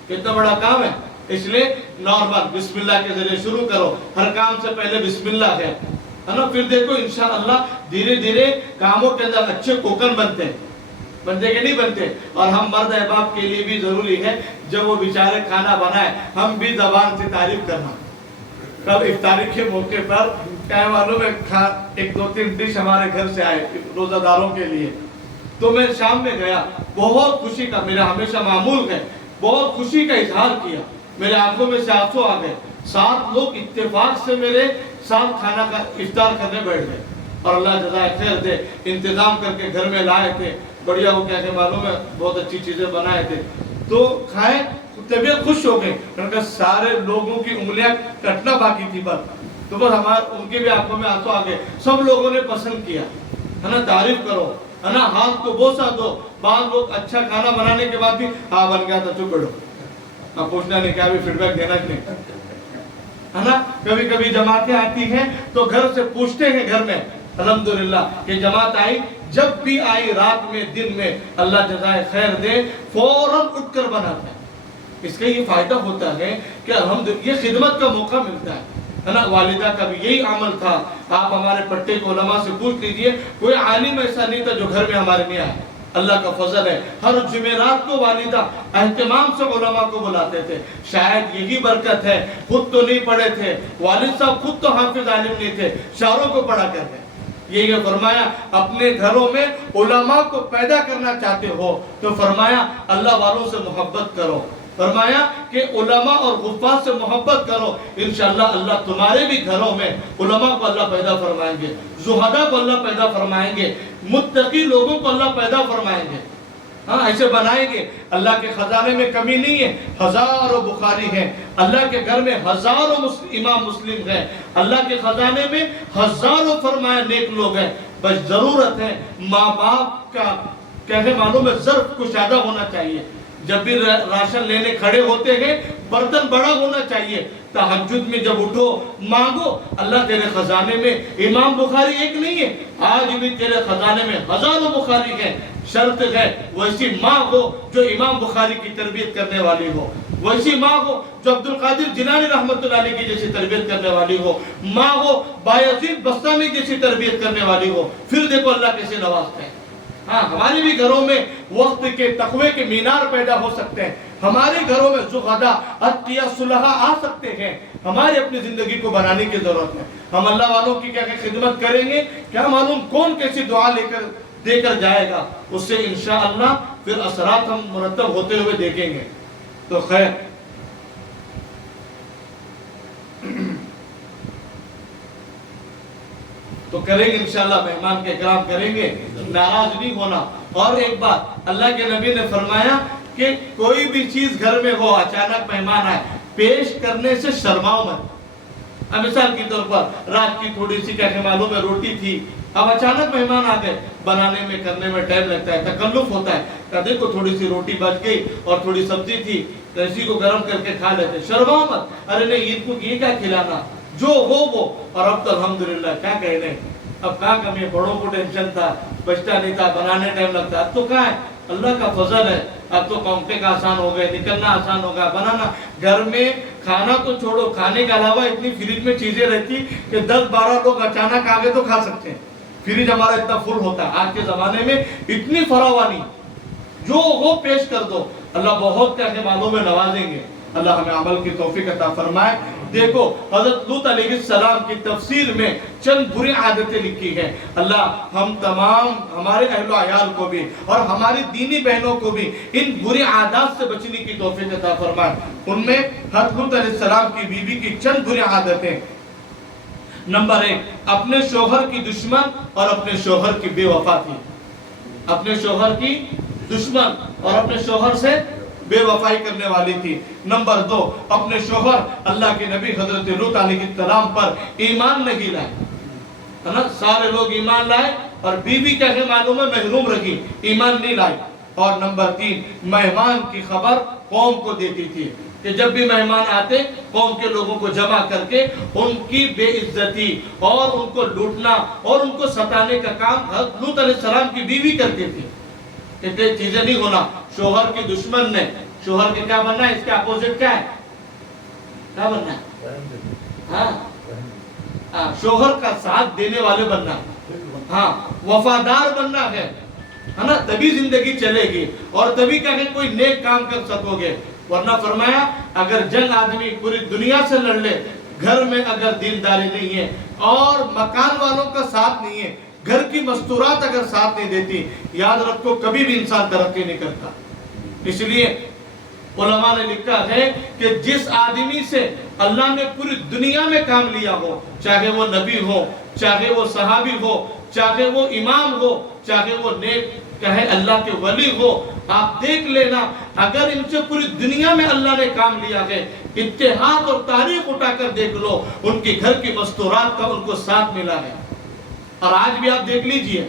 کتنا بڑا کام ہے، اس لیے نارمل بسم اللہ کے ذریعے شروع کرو، ہر کام سے پہلے بسم اللہ ہے نا، پھر دیکھو انشاءاللہ دھیرے دھیرے کاموں کے اندر اچھے کوکن بنتے ہیں، بنتے کہ نہیں بنتے۔ اور ہم مرد احباب کے لیے بھی ضروری ہے جب وہ بیچارے کھانا بنائے ہم بھی زبان سے تعریف کرنا۔ کب افطاری کے موقع پر کیا معلوم ہے ایک دو تین ڈش ہمارے گھر سے آئے روزہ داروں کے لیے، تو میں شام میں گیا، بہت خوشی کا، میرا ہمیشہ معمول ہے، بہت خوشی کا اظہار کیا، میرے آنکھوں میں سے آنسو آ گئے، 7 لوگ اتفاق سے میرے ساتھ کھانا کا افطار کرنے بیٹھ گئے، اور اللہ جزائے خیر دے، انتظام کر کے گھر میں لائے تھے، بڑھیا ہو کیا کہ معلوم ہے بہت اچھی چیزیں بنائے تھے، تو کھائے، طبیعت خوش ہو گئی، کیونکہ سارے لوگوں کی انگلیاں کٹنا باقی تھی بس، تو بس ان کے بھی آنکھوں میں آنسو آ گئے، سب لوگوں نے پسند کیا، ہے نا، تعریف کرو، ہے نا، ہاتھ کو بوسہ دو۔ بعض لوگ اچھا کھانا بنانے کے بعد بھی ہاں بن گیا تھا چپ بیٹھو، اب پوچھنا نہیں کیا بھی فیڈ بیک دینا نہیں، ہے نا۔ کبھی کبھی جماعتیں آتی ہیں تو گھر سے پوچھتے ہیں گھر میں الحمدللہ کہ جماعت آئی، جب بھی آئی رات میں دن میں اللہ جزائے خیر دے فوراً اٹھ کر بناتے ہیں۔ اس کا یہ فائدہ ہوتا ہے کہ الحمدللہ یہ خدمت کا موقع ملتا ہے نا۔ والدہ کا بھی یہی عمل تھا، آپ ہمارے پٹے کو علماء سے پوچھ لیجئے، کوئی عالم ایسا نہیں تھا جو گھر میں ہمارے نہیں آئے، اللہ کا فضل ہے۔ ہر جمعرات کو والدہ اہتمام سے علماء کو بلاتے تھے، شاید یہی برکت ہے، خود تو نہیں پڑھے تھے، والد صاحب خود تو حافظ عالم نہیں تھے، شاعروں کو پڑھا کرتے، یہ فرمایا اپنے گھروں میں علماء کو پیدا کرنا چاہتے ہو تو فرمایا اللہ والوں سے محبت کرو، فرمایا کہ علماء اور حفاظ سے محبت کرو، انشاءاللہ اللہ تمہارے بھی گھروں میں علماء کو اللہ پیدا فرمائیں گے، زہداء کو اللہ پیدا فرمائیں گے، متقی لوگوں کو اللہ پیدا فرمائیں گے، ہاں ایسے بنائیں گے۔ اللہ کے خزانے میں کمی نہیں ہے، ہزاروں بخاری ہیں، اللہ کے گھر میں ہزاروں امام مسلم ہیں، اللہ کے خزانے میں ہزاروں فرمایا نیک لوگ ہیں، بس ضرورت ہے ماں باپ کا کہنے معلوم ہے ظرف کشادہ ہونا چاہیے، جب بھی راشن لینے کھڑے ہوتے ہیں برتن بڑا ہونا چاہیے، تہجد میں جب اٹھو مانگو، اللہ تیرے خزانے میں امام بخاری ایک نہیں ہے، آج بھی تیرے خزانے میں ہزاروں بخاری ہیں، شرط ہے ویسی ماں ہو جو امام بخاری کی تربیت کرنے والی ہو، ویسی ماں ہو جو عبدالقادر جیلانی رحمت اللہ علیہ کی جیسی تربیت کرنے والی ہو، ماں ہو بایزید بستامی جیسی تربیت کرنے والی ہو، پھر دیکھو اللہ کیسے نوازتے ہیں۔ ہاں ہمارے بھی گھروں میں وقت کے تقوی کے مینار پیدا ہو سکتے ہیں، ہمارے گھروں میں زہداء اتقیاء صلحاء آ سکتے ہیں، ہماری اپنی زندگی کو بنانے کی ضرورت ہے۔ ہم اللہ والوں کی کیا خدمت کریں گے، کیا معلوم کون کیسی دعا دے کر جائے گا، اس سے انشاءاللہ پھر اثرات ہم مرتب ہوتے ہوئے دیکھیں گے۔ تو خیر تو کریں گے انشاءاللہ، مہمان کے اکرام کریں گے، ناراض نہیں ہونا۔ اور ایک بات اللہ کے نبی نے فرمایا کہ کوئی بھی چیز گھر میں ہو، اچانک مہمان آئے، پیش کرنے سے شرماؤ مت۔ اب مثال کی طور پر رات کی تھوڑی سی کیا معلوم ہے روٹی تھی، اب اچانک مہمان آ گئے، بنانے میں کرنے میں ٹائم لگتا ہے، تکلف ہوتا ہے، کہ دیکھو تھوڑی سی روٹی بچ گئی اور تھوڑی سبزی تھی، تو اسی کو گرم کر کے کھا لیتے، شرماؤ مت، ارے نہیں عید کو یہ کیا کھلانا، جو ہو وہ۔ اور اب تو الحمدللہ کیا کہنے، اب کہاں کمی ہے، بڑوں کو ٹینشن تھا، بچتا نہیں تھا، بنانے ٹائم لگتا، اب تو کہاں ہے، اللہ کا فضل ہے، اب تو کانٹے کا آسان ہو گئے، نکلنا آسان ہوگا، بنانا۔ گھر میں کھانا تو چھوڑو، کھانے کے علاوہ اتنی فریج میں چیزیں رہتی کہ 10-12 لوگ اچانک آگے تو کھا سکتے ہیں، فریج ہمارا اتنا فل ہوتا ہے۔ آج کے زمانے میں اتنی فراوانی، جو وہ پیش کر دو، اللہ بہت کیا کہ معلوم ہے نوازیں گے۔ اللہ ہمیں عمل کی توفیق عطا فرمائے۔ دیکھو حضرت لوط علیہ السلام کی تفسیر میں چند بری عادتیں لکھی ہیں. اللہ ہم تمام ہمارے اہل و عیال کو بھی اور ہماری دینی بہنوں کو بھی ان بری عادات سے بچنے کی توفیق عطا فرمائے. ان میں حضرت لوط علیہ السلام کی بیوی کی چند بری عادتیں. نمبر 1, اپنے شوہر کی دشمن اور اپنے شوہر کی بے وفا تھی. اپنے شوہر کی دشمن اور اپنے شوہر سے بے وفائی کرنے والی تھی. نمبر 2, اپنے شوہر اللہ کے نبی حضرت لوط علیہ السلام پر ایمان نہیں لائے. ہے نا, سارے لوگ ایمان لائے اور بیوی کہے معلوم ہے محروم رکھی, ایمان نہیں لائی. اور نمبر 3, مہمان کی خبر قوم کو دیتی تھی کہ جب بھی مہمان آتے قوم کے لوگوں کو جمع کر کے ان کی بے عزتی اور ان کو لوٹنا اور ان کو ستانے کا کام حضرت لوط علیہ السلام کی بیوی کرتی تھی. اتنے چیزیں نہیں ہونا. شوہر کی دشمن نے, شوہر کے کیا بننا ہے, اس کے اپوزٹ کیا ہے, کیا بننا ہے, ہاں شوہر کا ساتھ دینے والے بننا, ہاں وفادار بننا ہے نا, تبھی زندگی چلے گی اور تبھی کہیں کوئی نیک کام کر سکو گے. ورنہ فرمایا اگر جنگ آدمی پوری دنیا سے لڑ لے, گھر میں اگر دینداری نہیں ہے اور مکان والوں کا ساتھ نہیں ہے, گھر کی مستورات اگر ساتھ نہیں دیتی, یاد رکھو کبھی بھی انسان ترقی نہیں کرتا. اس لیے علماء نے لکھا ہے کہ جس آدمی سے اللہ نے پوری دنیا میں کام لیا ہو, چاہے وہ نبی ہو, چاہے وہ صحابی ہو, چاہے وہ امام ہو, چاہے وہ نیک کہے اللہ کے ولی ہو, آپ دیکھ لینا اگر ان سے پوری دنیا میں اللہ نے کام لیا ہے, اتحاد اور تاریخ اٹھا کر دیکھ لو, ان کے گھر کی مستورات کا ان کو ساتھ ملا ہے. اور آج بھی آپ دیکھ لیجئے,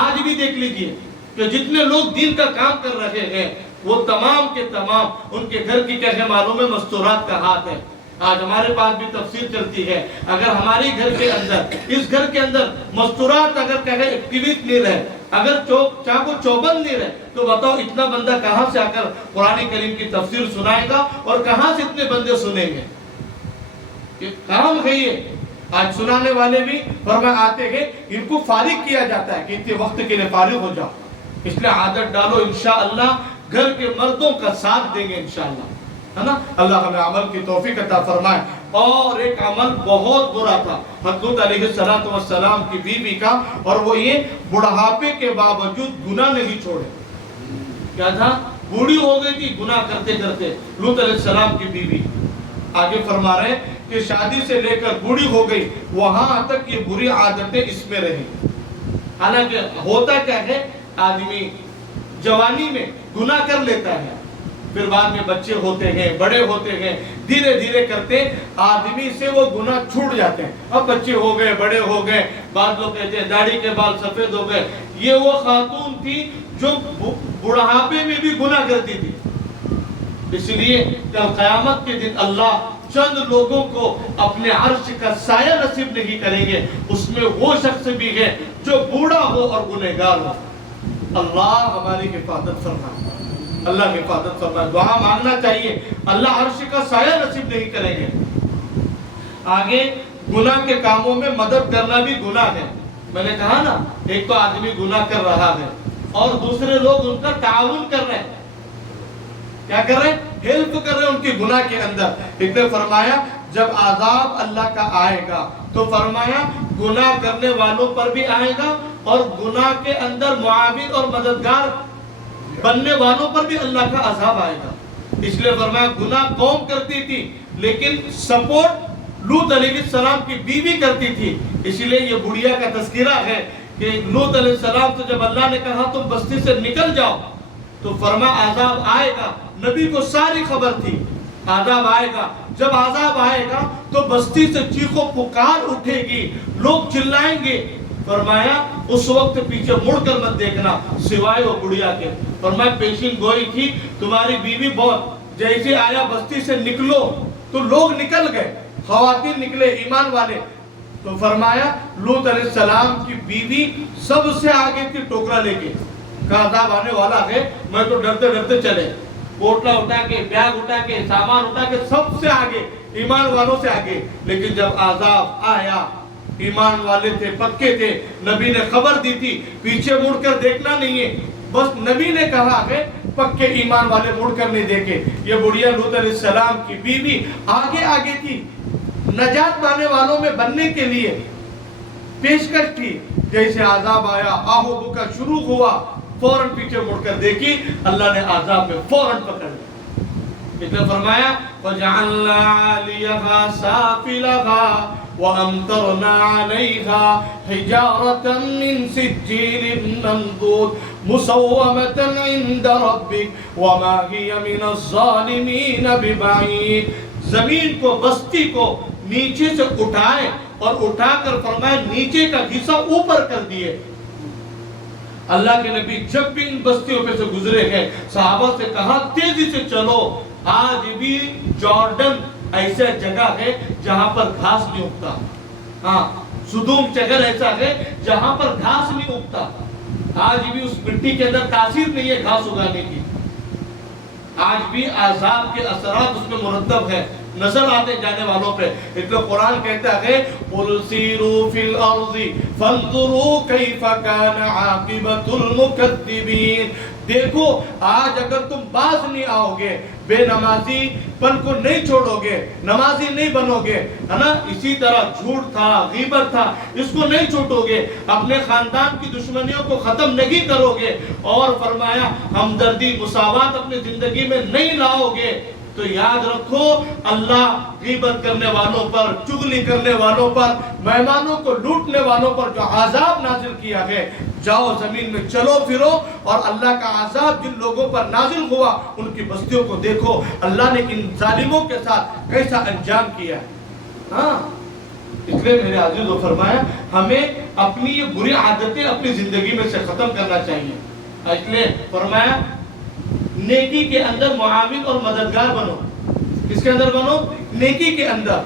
آج بھی دیکھ لیجئے کہ جتنے لوگ دین کا کام کر رہے ہیں وہ تمام کے تمام ان کے گھر کی کہے معلوم ہے مستورات کا ہاتھ ہے. آج ہمارے پاس بھی تفسیر چلتی ہے, اگر ہماری گھر کے اندر, اس گھر کے اندر مستورات اگر کہے ایکٹیویٹ نہیں رہے, اگر چاہ وہ چوبند نہیں رہے, تو بتاؤ اتنا بندہ کہاں سے آ کر قرآن کریم کی تفسیر سنائے گا اور کہاں سے اتنے بندے سنیں گے. یہ کام ہے یہ. آج سنانے والے بھی فرمائے آتے ہیں, ان کو فارغ کیا جاتا ہے کہ اتنے وقت کے لیے فارغ ہو جاؤ. اس لیے عادت ڈالو, انشاءاللہ گھر کے مردوں کا ساتھ دیں گے انشاءاللہ, ہے نا. اللہ ہمیں عمل کی توفیق عطا فرمائے. اور ایک عمل بہت برا تھا حضرت لوط علیہ السلام کی بیوی کا, اور وہ یہ بڑھاپے کے باوجود گناہ نہیں چھوڑے. کیا تھا, بوڑھی ہو گئی تھی گناہ کرتے کرتے لوط علیہ السلام کی بیوی. آگے فرما رہے ہیں کہ شادی سے لے کر بوڑھی ہو گئی, وہاں تک یہ بری عادتیں اس میں رہی. حالانکہ ہوتا کیا ہے, آدمی جوانی میں گناہ کر لیتا ہے, پھر بعد میں بچے ہوتے ہیں, بڑے ہوتے ہیں, دھیرے دھیرے کرتے آدمی سے وہ گناہ چھوٹ جاتے ہیں. اب بچے ہو گئے, بڑے ہو گئے, بعض لوگ کہتے ہیں داڑھی کے بال سفید ہو گئے. یہ وہ خاتون تھی جو بڑھاپے میں بھی گناہ کرتی تھی. اس لیے کل قیامت کے دن اللہ چند لوگوں کو اپنے عرش کا سایہ نصیب نہیں کریں گے, اس میں وہ شخص بھی ہے جو بوڑھا ہو اور گنہگار ہو. اللہ ہماری حفاظت فرمائے, اللہ حفاظت فرمائے. دعا مانگنا چاہیے, اللہ عرش کا سایہ نصیب نہیں کریں گے. آگے گناہ کے کاموں میں مدد کرنا بھی گناہ ہے. میں نے کہا نا, ایک تو آدمی گناہ کر رہا ہے اور دوسرے لوگ ان کا تعاون کر رہے ہیں. کیا کر رہے ہیں, ہیلپ کر رہے ہیں ان کی گناہ کے اندر. ایک نے فرمایا جب عذاب اللہ کا آئے گا تو فرمایا گناہ کرنے والوں پر بھی آئے گا اور گناہ کے اندر معاون اور مددگار بننے والوں پر بھی اللہ کا عذاب آئے گا. اس لیے فرمایا گناہ قوم کرتی تھی لیکن سپورٹ لوط علیہ السلام کی بیوی کرتی تھی. اسی لیے یہ بڑھیا کا تذکرہ ہے کہ لوط علیہ السلام سے جب اللہ نے کہا تم بستی سے نکل جاؤ تو فرمایا عذاب آئے گا. نبی کو ساری خبر تھی عذاب آئے گا. جب عذاب آئے گا تو بستی سے چیخ و پکار اٹھے گی, لوگ چلائیں گے. فرمایا اس وقت پیچھے مڑ کر مت دیکھنا سوائے وہ بڑھیا کے. فرمایا پیشین گوئی تھی تمہاری بیوی بہت, جیسے آیا بستی سے نکلو تو لوگ نکل گئے, خواتین نکلے ایمان والے. تو فرمایا لوط علیہ السلام کی بیوی سب سے آگے تھی ٹوکرا لے کے, کہا عذاب آنے والا ہے. میں تو ڈرتے ڈرتے چلے, پوٹلا اٹھا کے, بیگ اٹھا کے, سامان اٹھا کے, سب سے آگے, ایمان والوں سے آگے. لیکن جب عذاب آیا, ایمان والے تھے, پکے تھے, نبی نے خبر دی تھی پیچھے مڑ کر دیکھنا نہیں ہے. بس نبی نے کہا ہے پکے ایمان والے مڑ کر نہیں دیکھے. یہ بڑھیا لوط علیہ السلام کی بیوی آگے آگے تھی. نجات پانے والوں میں بننے کے لیے پیشکش تھی. جیسے عذاب آیا آہو بکا شروع ہوا, فوراً پیچھے مڑ کر دیکھی, اللہ نے عذاب میں فوراً پکڑ لیا. اس نے فرمایا وَجَعَلْنَا عَلِيَهَا سَافِلَهَا وَأَمْطَرْنَا عَلَيْهَا حِجَارَةً مِّن سِجِّيلٍ مَّنضُودٍ مُّسَوَّمَةً عِندَ رَبِّكَ وَمَا هِيَ مِنَ الظَّالِمِينَ بِبَعِيدٍ. زمین کو, بستی کو نیچے سے اٹھائے اور اٹھا کر فرمایا نیچے کا حصہ اوپر کر دیے. اللہ کے نبی جب بھی ان بستیوں پہ سے گزرے ہیں صحابہ سے کہا تیزی سے چلو. آج بھی جارڈن ایسا جگہ ہے جہاں پر گھاس نہیں اگتا. ہاں, سدوم شہر ایسا ہے جہاں پر گھاس نہیں اگتا. آج بھی اس مٹی کے اندر تاثیر نہیں ہے گھاس اگانے کی. آج بھی عذاب کے اثرات اس میں مرتب ہے, نظر آتے جانے والوں پہ. اس قرآن کہتا ہے قُلْ سِيرُوا فِي الْأَرْضِ فَانْظُرُوا كَيْفَ كَانَ عَاقِبَةُ الْمُكَذِّبِينَ. دیکھو آج اگر تم باز نہیں آؤ گے, بے نمازی پن کو نہیں چھوڑو گے, نمازی نہیں بنو گے, ہے نا, اسی طرح جھوٹ تھا, غیبت تھا, اس کو نہیں چھوٹو گے, اپنے خاندان کی دشمنیوں کو ختم نہیں کرو گے, اور فرمایا ہمدردی مساوات اپنی زندگی میں نہیں لاؤ گے, تو یاد رکھو اللہ غیبت کرنے والوں پر, چغلی کرنے والوں پر, مہمانوں کو لوٹنے والوں پر جو عذاب نازل کیا ہے, جاؤ زمین میں چلو پھرو اور اللہ کا عذاب جن لوگوں پر نازل ہوا ان کی بستیوں کو دیکھو, اللہ نے ان ظالموں کے ساتھ کیسا انجام کیا ہے. ہاں, اس لیے میرے عزیز و فرمایا ہمیں اپنی یہ بری عادتیں اپنی زندگی میں سے ختم کرنا چاہیے. اس لیے فرمایا نیکی کے اندر معاون اور مددگار بنو. کس کے اندر بنو؟ نیکی کے اندر.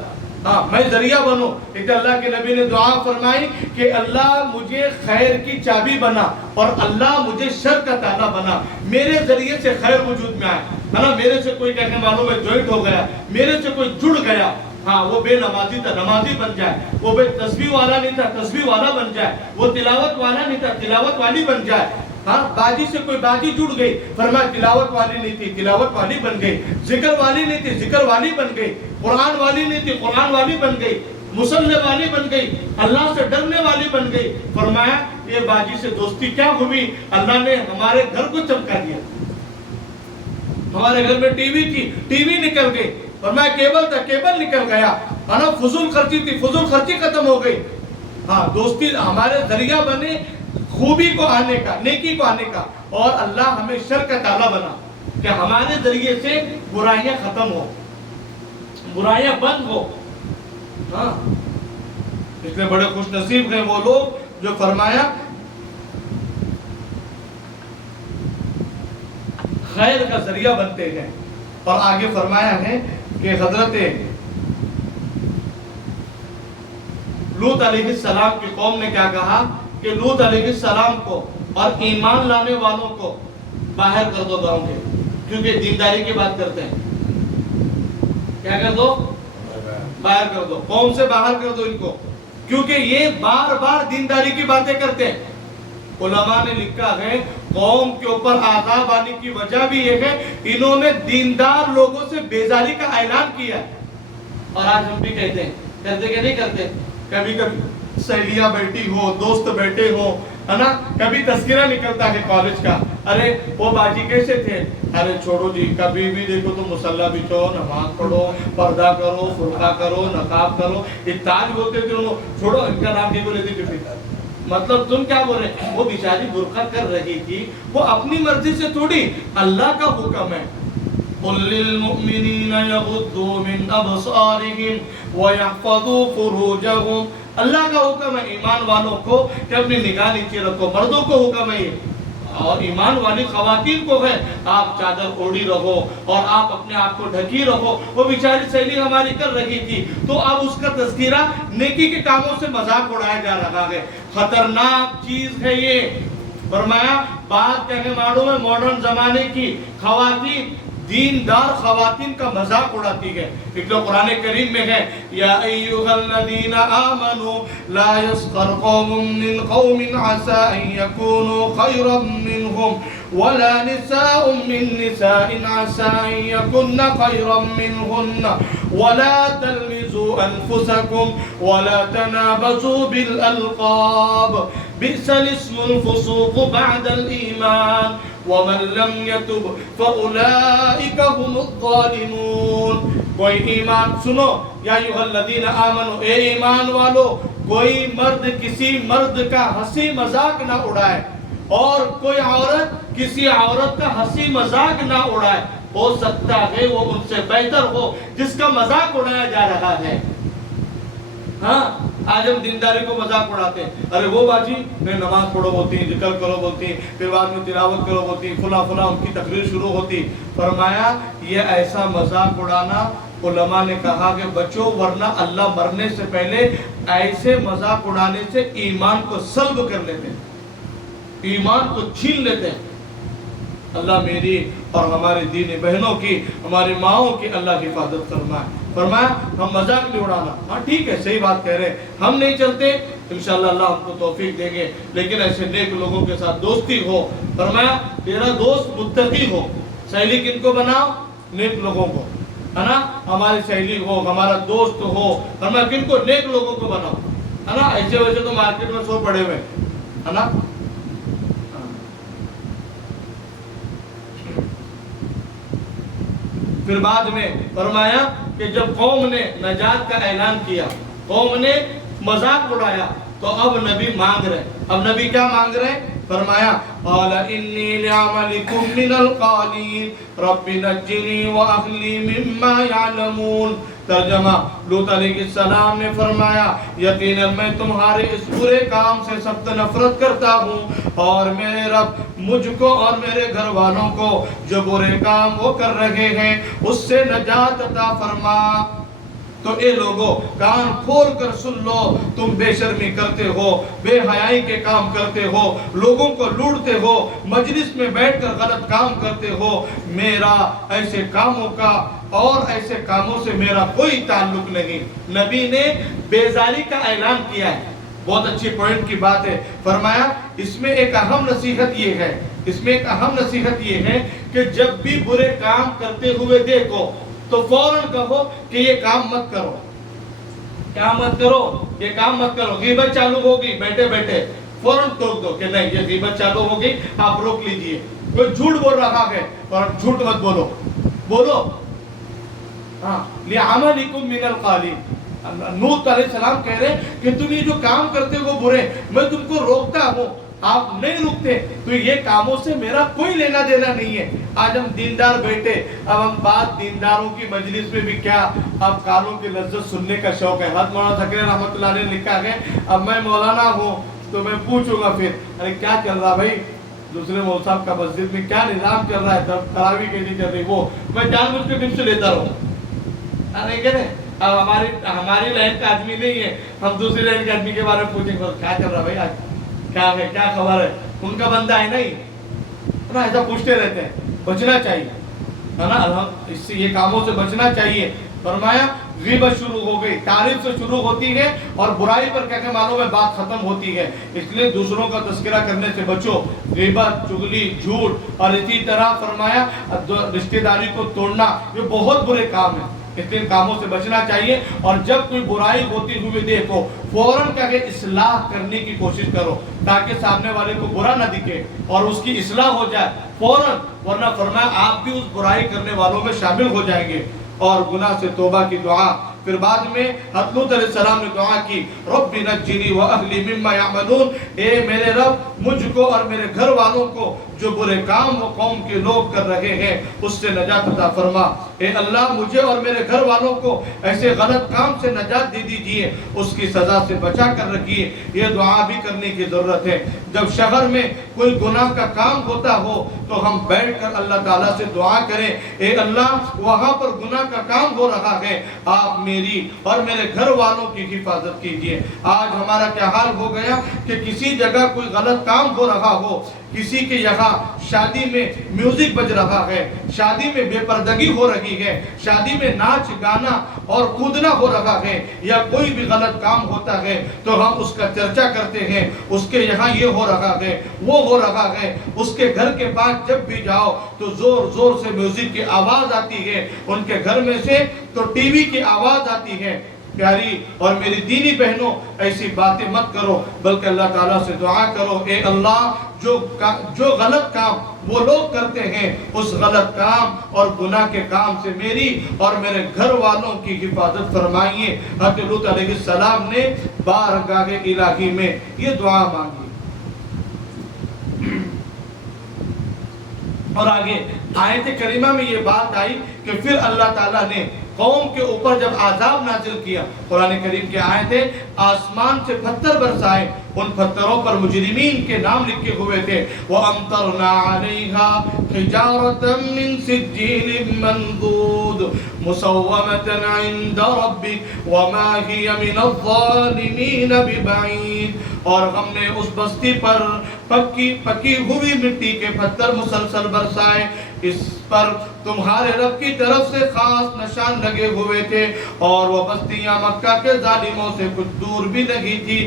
ہاں, میں ذریعہ بنو. ایک اللہ کے نبی نے دعا فرمائی کہ اللہ مجھے خیر کی چابی بنا اور اللہ مجھے شر کا تالا بنا. میرے ذریعے سے خیر وجود میں آئے, ہے نا, میرے سے کوئی کہنے والوں میں جوائنٹ ہو گیا, میرے سے کوئی جڑ گیا, ہاں وہ بے نمازی تھا نمازی بن جائے, وہ بے تسبیح والا نہیں تھا تسبیح والا بن جائے, وہ تلاوت والا نہیں تھا تلاوت والی بن جائے. ہاں, باجی سے کوئی باجی جڑ گئی, فرمایا تلاوت والی نہیں تھی تلاوت والی بن گئی, ذکر والی نہیں تھی ذکر والی بن گئی, قرآن والی نہیں تھی قرآن والی بن گئی, مصلی والی بن گئی, اللہ سے ڈرنے والی بن گئی. فرمایا یہ باجی سے دوستی کیا ہوئی, اللہ نے ہمارے گھر کو چمکا دیا. ہمارے گھر میں ٹی وی تھی ٹی وی نکل گئی, فرمایا کیبل تھا کیبل نکل گیا, ہے نا, فضول خرچی تھی فضول خرچی ختم ہو گئی. ہاں, دوستی ہمارے ذریعہ بنے خوبی کو آنے کا, نیکی کو آنے کا, اور اللہ ہمیں شر کا تالا بنا کہ ہمارے ذریعے سے برائیاں ختم ہو, برائیاں بند ہو. ہاں, اس لیے بڑے خوش نصیب ہیں وہ لوگ جو فرمایا خیر کا ذریعہ بنتے ہیں. اور آگے فرمایا ہے کہ حضرت لوط علیہ السلام کی قوم نے کیا کہا کہ لوط علیہ السلام کو اور ایمان لانے والوں کو باہر کر دو گاؤں کے, کیونکہ دینداری کی بات کرتے ہیں. کیا کر دو؟ باہر کر دو, قوم سے باہر کر دو ان کو, کیونکہ یہ بار بار دینداری کی باتیں کرتے ہیں. علماء نے لکھا ہے قوم کے اوپر عذاب آنے کی وجہ بھی یہ ہے انہوں نے دیندار لوگوں سے بیزاری کا اعلان کیا. اور آج ہم بھی کہتے ہیں, کرتے کہ نہیں کرتے, کبھی کبھی سہیلیاں بیٹھی ہو, دوست بیٹھے ہو, ہے نا, کبھی تذکرہ نکلتا ہے کالج کا, ارے وہ باجی کیسے تھے, ارے چھوڑو جی, کبھی بھی دیکھو تو مصلی بچھو, نماز پڑھو, پردہ کرو, فرقہ کرو, نقاب کرو, یہ تاج بولتے تھے انہوں, چھوڑو ان کا نام نہیں بولے تھے کبھی. مطلب تم کیا بول رہے, وہ بیچاری برقع کر رہی تھی, وہ اپنی مرضی سے تھوڑی, اللہ کا حکم ہے. قُلْ لِلْمُؤْمِنِينَ يَغُضُّوا مِنْ أَبْصَارِهِمْ وَيَحْفَظُوا فُرُوجَهُمْ. اللہ کا حکم ہے ایمان والوں کو کہ اپنی نگاہ نیچے رکھو, مردوں کو حکم ہے یہ, اور ایمان والی خواتین کو ہے آپ چادر اوڑی رہو اور آپ اپنے آپ کو ڈھکی رہو. وہ بیچاری سہیلی ہماری کر رہی تھی, تو اب اس کا تذکرہ نیکی کے کاموں سے مذاق اڑایا جا رہا ہے. خطرناک چیز ہے یہ. فرمایا بات کہنے والوں میں ماڈرن زمانے کی خواتین دیندار خواتین کا مذاق اڑاتی ہے. ایک تو قرآن کریم میں ہے یا ایھا الذین آمنوا لا یسخر قوم من قوم عسى ان یکونوا خیرا منهم ولا نساء من نساء عسى ان یکن خیرا منهن ولا تلمزوا انفسکم ولا تنابزوا بالالقاب بئس الاسم الفسوق بعد الایمان ومن لم يتب فأولئك هم الظالمون. کوئی ایمان سنو یا ایھا الذین آمنوا اے ایمان والو، کوئی مرد کسی مرد کا ہنسی مذاق نہ اڑائے اور کوئی عورت کسی عورت کا ہنسی مذاق نہ اڑائے. ہو سکتا ہے وہ ان سے بہتر ہو جس کا مذاق اڑایا جا رہا ہے. ہاں آج ہم دینداری کو مذاق اڑاتے ہیں. ارے وہ باجی میں نماز پڑھو بولتی ہیں، ذکر کرو بولتی ہیں، پھر بعد میں تلاوت کرو بولتی ہیں، فلاں فلاں ان کی تقریر شروع ہوتی. فرمایا یہ ایسا مذاق اڑانا علماء نے کہا کہ بچو، ورنہ اللہ مرنے سے پہلے ایسے مذاق اڑانے سے ایمان کو سلب کر لیتے ہیں، ایمان کو چھین لیتے ہیں. اللہ میری اور ہمارے دینی بہنوں کی، ہماری ماؤں کی اللہ حفاظت فرمائے. فرمایا ہم مذاق نہیں اڑانا. ہاں ٹھیک ہے، صحیح بات کہہ رہے ہیں، ہم نہیں چلتے، انشاءاللہ اللہ ہم کو توفیق دیں گے، لیکن ایسے نیک لوگوں کے ساتھ دوستی ہو. فرمایا تیرا دوست متقی ہو. سہیلی کن کو بناؤ؟ نیک لوگوں کو، ہے نا. ہماری سہیلی ہو، ہمارا دوست ہو، فرمایا کن کو؟ نیک لوگوں کو بناؤ، ہے نا. ایسے ویسے تو مارکیٹ میں سو پڑے ہوئے، ہے نا. پھر بعد میں فرمایا کہ جب قوم نے نجات کا اعلان کیا، قوم نے مذاق اڑایا، تو اب نبی مانگ رہے. اب نبی کیا مانگ رہے؟ فرمایا قال انی لعملکم من القالین رب نجنی واہلی مما یعلمون. ترجمہ، لوط علیہ السلام نے فرمایا یقیناً میں تمہارے اس برے کام سے سخت نفرت کرتا ہوں، اور میرے رب مجھ کو اور میرے گھر والوں کو جو برے کام وہ کر رہے ہیں اس سے نجات عطا فرما. تو اے لوگوں کان کھول کر سن لو، تم بے شرمی کرتے ہو، بے حیائی کے کام کرتے ہو، لوگوں کو لوٹتے ہو، مجلس میں بیٹھ کر غلط کام کرتے ہو. میرا ایسے کاموں کا اور ایسے کاموں سے میرا کوئی تعلق نہیں. نبی نے بیزاری کا اعلان کیا ہے. بہت اچھی پوائنٹ کی بات ہے. فرمایا اس میں ایک اہم نصیحت یہ ہے، اس میں ایک اہم نصیحت یہ ہے کہ جب بھی برے کام کرتے ہوئے دیکھو تو فوراً کہو کہ یہ کام مت کرو. کیا مت کرو؟ یہ کام مت کرو. غیبت چالو ہوگی بیٹھے بیٹھے فوراً ٹوک دو کہ نہیں یہ غیبت چالو ہوگی، آپ روک لیجئے. کوئی جھوٹ بول رہا ہے اور جھوٹ مت بولو، بولو. ہاں لِعَمَلِكُم مِّنَ الْقَالِينَ. لوط علیہ السلام کہہ رہے کہ تم یہ جو کام کرتے ہو برے، میں تم کو روکتا ہوں، آپ نہیں رکتے، تو یہ کاموں سے میرا کوئی لینا دینا نہیں ہے. آج ہم دیندار بیٹھے، اب ہم بات دینداروں کی مجلس میں بھی کیا، اب کانوں کی لذت سننے کا شوق ہے. حضرت مولانا تھکرے رحمۃ اللہ علیہ نے لکھا ہے اب میں مولانا ہوں تو میں پوچھوں گا پھر ارے کیا چل رہا بھائی دوسرے مول صاحب کا مسجد میں کیا نظام چل رہا ہے، تراویح کیسی چل رہی، وہ میں جان بوجھ کے ٹپس لیتا رہوں. ارے کہ اب ہماری لائن کا آدمی نہیں ہے، ہم دوسری لائن کے آدمی کے بارے میں پوچھیں گے کیا چل رہا بھائی آج، کیا ہے، کیا خبر ہے. ان کا بندہ ہے نہیں نا، ایسا پوچھتے رہتے ہیں. بچنا چاہیے، ہے نا، اس سے یہ کاموں سے بچنا چاہیے. فرمایا غیبت شروع ہو گئی، تعریف سے شروع ہوتی ہے اور برائی پر کہہ کے معلوم ہے بات ختم ہوتی ہے. اس لیے دوسروں کا تذکرہ کرنے سے بچو. غیبت، چغلی، جھوٹ، اور اسی طرح فرمایا رشتہ داری کو توڑنا، یہ بہت برے کام ہیں. ان کاموں سے بچنا چاہیے. اور جب کوئی برائی ہوتی ہوئی دیکھو فوراً کیا کہ اصلاح کرنے کی کوشش کرو تاکہ سامنے والے کو برا نہ دکھے اور اس کی اصلاح ہو جائے فوراً، ورنہ فرمایا آپ بھی اس برائی کرنے والوں میں شامل ہو جائیں گے. اور گناہ سے توبہ کی دعا. پھر بعد میں حضرت لوط علیہ السلام نے دعا کی رب نجنی واہلی مما یعملون، اے میرے رب مجھ کو اور میرے گھر والوں کو جو برے کام وہ قوم کے لوگ کر رہے ہیں اس سے نجات عطا فرما. اے اللہ مجھے اور میرے گھر والوں کو ایسے غلط کام سے نجات دے دیجئے، اس کی سزا سے بچا کر رکھیے. یہ دعا بھی کرنے کی ضرورت ہے. جب شہر میں کوئی گناہ کا کام ہوتا ہو تو ہم بیٹھ کر اللہ تعالیٰ سے دعا کریں اے اللہ وہاں پر گناہ کا کام ہو رہا ہے، آپ میری اور میرے گھر والوں کی حفاظت کیجئے. آج ہمارا کیا حال ہو گیا کہ کسی جگہ کوئی غلط کام ہو رہا ہو، کسی کے یہاں شادی میں میوزک بج رہا ہے، شادی میں بے پردگی ہو رہی ہے، شادی میں ناچ گانا اور کودنا ہو رہا ہے، یا کوئی بھی غلط کام ہوتا ہے تو ہم اس کا چرچا کرتے ہیں، اس کے یہاں یہ ہو رہا ہے، وہ ہو رہا ہے۔ اس کے گھر کے پاس جب بھی جاؤ تو زور زور سے میوزک کی آواز آتی ہے، ان کے گھر میں سے تو ٹی وی کی آواز آتی ہے۔ پیاری اور میری دینی بہنوں، ایسی باتیں مت کرو، بلکہ اللہ تعالیٰ سے دعا کرو، اے اللہ جو غلط کام وہ لوگ کرتے ہیں، اس غلط کام اور گناہ کے کام سے میری اور میرے گھر والوں کی حفاظت فرمائیے۔ حضرت لوط علیہ السلام نے بارگاہ الہی میں یہ دعا مانگی۔ اور آگے آیت کریمہ میں یہ بات آئی کہ پھر اللہ تعالیٰ نے قوم کے اوپر جب عذاب نازل کیا، قرآن کریم کی آیت ہے، آسمان سے پتھر برسائے، ان پتھروں پر مجرمین کے نام لکھے ہوئے تھے، وَأَمْطَرْنَا عَلَيْهَا حِجَارَةً مِّن سِجِّيلٍ مَّنضُودٍ مُّسَوَّمَةً عِندَ رَبِّكَ وَمَا هِيَ مِنَ الظَّالِمِينَ بِبَعِيدٍ۔ اور ہم نے اس بستی پر پکی ہوئی مٹی کے پتھر مسلسل برسائے، اس پر تمہارے رب کی طرف سے خاص نشان لگے ہوئے تھے، اور وہ بستیاں مکہ کے ظالموں سے کچھ دور بھی نہیں تھی۔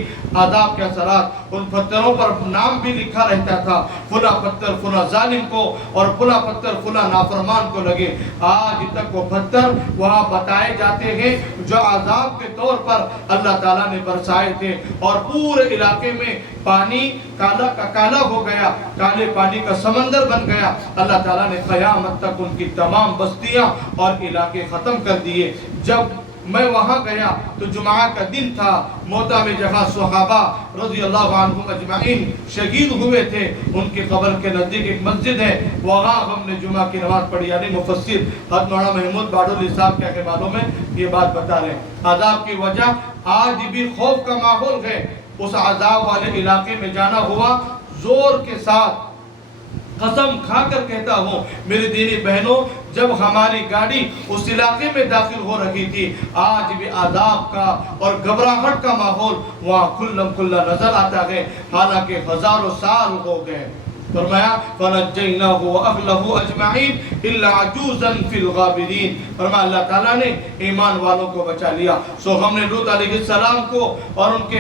عذاب کے اثرات، ان پتھروں پر نام بھی لکھا رہتا تھا، فلاں پتھر فلاں ظالم کو اور فلاں پتھر فلاں نافرمان کو لگے۔ آج تک وہ پتھر وہاں بتائے جاتے ہیں جو عذاب کے طور پر اللہ تعالیٰ نے برسائے تھے، اور پورے علاقے میں پانی کالا ہو گیا، کالے پانی کا سمندر بن گیا۔ اللہ تعالیٰ نے قیامت تک ان کی تمام بستیاں اور علاقے ختم کر دیے۔ جب میں وہاں گیا تو جمعہ کا دن تھا، موتا میں جہاں صحابہ رضی اللہ عنہم اجمعین شہید ہوئے تھے، ان کی قبر کے نزدیک ایک مسجد ہے، وہاں ہم نے جمعہ کی نماز پڑھی۔ یعنی مفسر حضرت مولانا محمود باڈولی صاحب کے احوالوں میں یہ بات بتا رہے ہیں۔ عذاب کی وجہ آج بھی خوف کا ماحول ہے۔ اس عذاب والے علاقے میں جانا ہوا، زور کے ساتھ قسم کھا کر کہتا ہوں میری دینی بہنوں، جب ہماری گاڑی اس علاقے میں داخل ہو رہی تھی، آج بھی عذاب کا اور گھبراہٹ کا ماحول وہاں کھلم کھلا نظر آتا ہے، حالانکہ ہزاروں سال ہو گئے۔ فرمایا فَنَجَّيْنَاهُ وَأَهْلَهُ أَجْمَعِينَ إِلَّا عَجُوزًا فِي الْغَابِرِينَ۔ فرمایا اللہ تعالیٰ نے ایمان والوں کو بچا لیا۔ سو ہم نے لوط علیہ السلام کو اور ان کے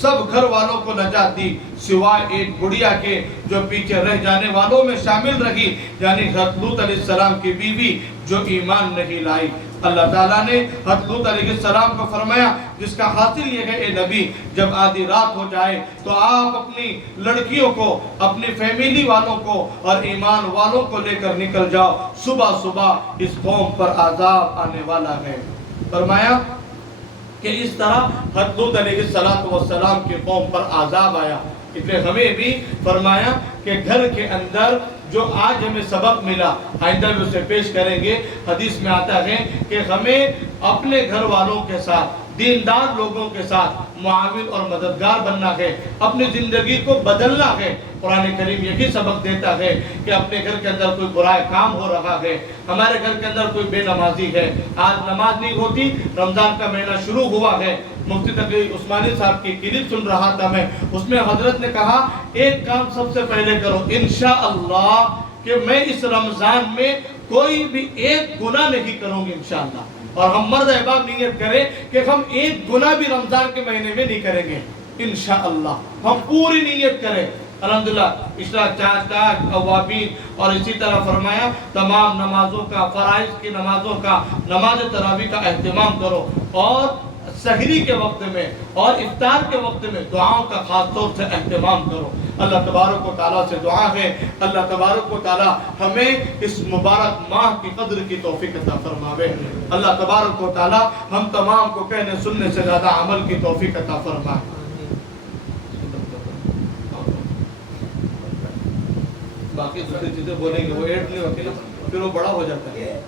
سب گھر والوں کو نجات دی، سوائے ایک گڑیا کے جو پیچھے رہ جانے والوں میں شامل رہی، یعنی حضرت لوط علیہ السلام کی بیوی جو ایمان نہیں لائی۔ اللہ تعالیٰ نے حضرت لوط علیہ السلام کو فرمایا، جس کا حاصل یہ ہے اے نبی، جب آدھی رات ہو جائے تو آپ اپنی لڑکیوں کو، اپنی فیملی والوں کو اور ایمان والوں کو لے کر نکل جاؤ، صبح صبح اس قوم پر عذاب آنے والا ہے۔ فرمایا کہ اس طرح حضرت لوط علیہ السلام کی قوم پر عذاب آیا۔ اس لیے ہمیں بھی فرمایا کہ گھر کے اندر جو آج ہمیں سبق ملا، آئندہ بھی اسے پیش کریں گے۔ حدیث میں آتا ہے کہ ہمیں اپنے گھر والوں کے ساتھ، دیندار لوگوں کے ساتھ معاون اور مددگار بننا ہے، اپنی زندگی کو بدلنا ہے۔ قرآن کریم یہی سبق دیتا ہے کہ اپنے گھر کے اندر کوئی برا کام ہو رہا ہے، ہمارے گھر کے اندر کوئی بے نمازی ہے، آج نماز نہیں ہوتی، رمضان کا مہینہ شروع ہوا ہے، مفتی تقی عثمانی صاحب کی کلپ سن رہا تھا میں، اس میں حضرت نے کہا ایک کام سب سے پہلے کرو انشاءاللہ کہ میں اس رمضان میں کوئی بھی ایک گناہ نہیں کروں گی انشاءاللہ، اور ہم مرد احباب نیت کریں کہ ہم ایک گناہ بھی رمضان کے مہینے میں نہیں کریں گے انشاءاللہ، ہم پوری نیت کریں۔ الحمدللہ اشراق چاش اوابین، اور اسی طرح فرمایا تمام نمازوں کا، فرائض کی نمازوں کا، نماز تراویح کا اہتمام کرو، اور سحری کے وقت میں اور افطار کے وقت میں دعاؤں کا خاص طور سے اہتمام کرو۔ اللہ تبارک و تعالیٰ سے دعا ہے اللہ تبارک و تعالیٰ ہمیں اس مبارک ماہ کی قدر کی توفیق عطا فرماوے۔ اللہ تبارک و تعالیٰ ہم تمام کو کہنے سننے سے زیادہ عمل کی توفیق عطا فرمائے۔ باقی دوسری چیزیں بولیں گے وہ ایڈ نہیں ہوتی نا، پھر وہ بڑا ہو جاتا ہے۔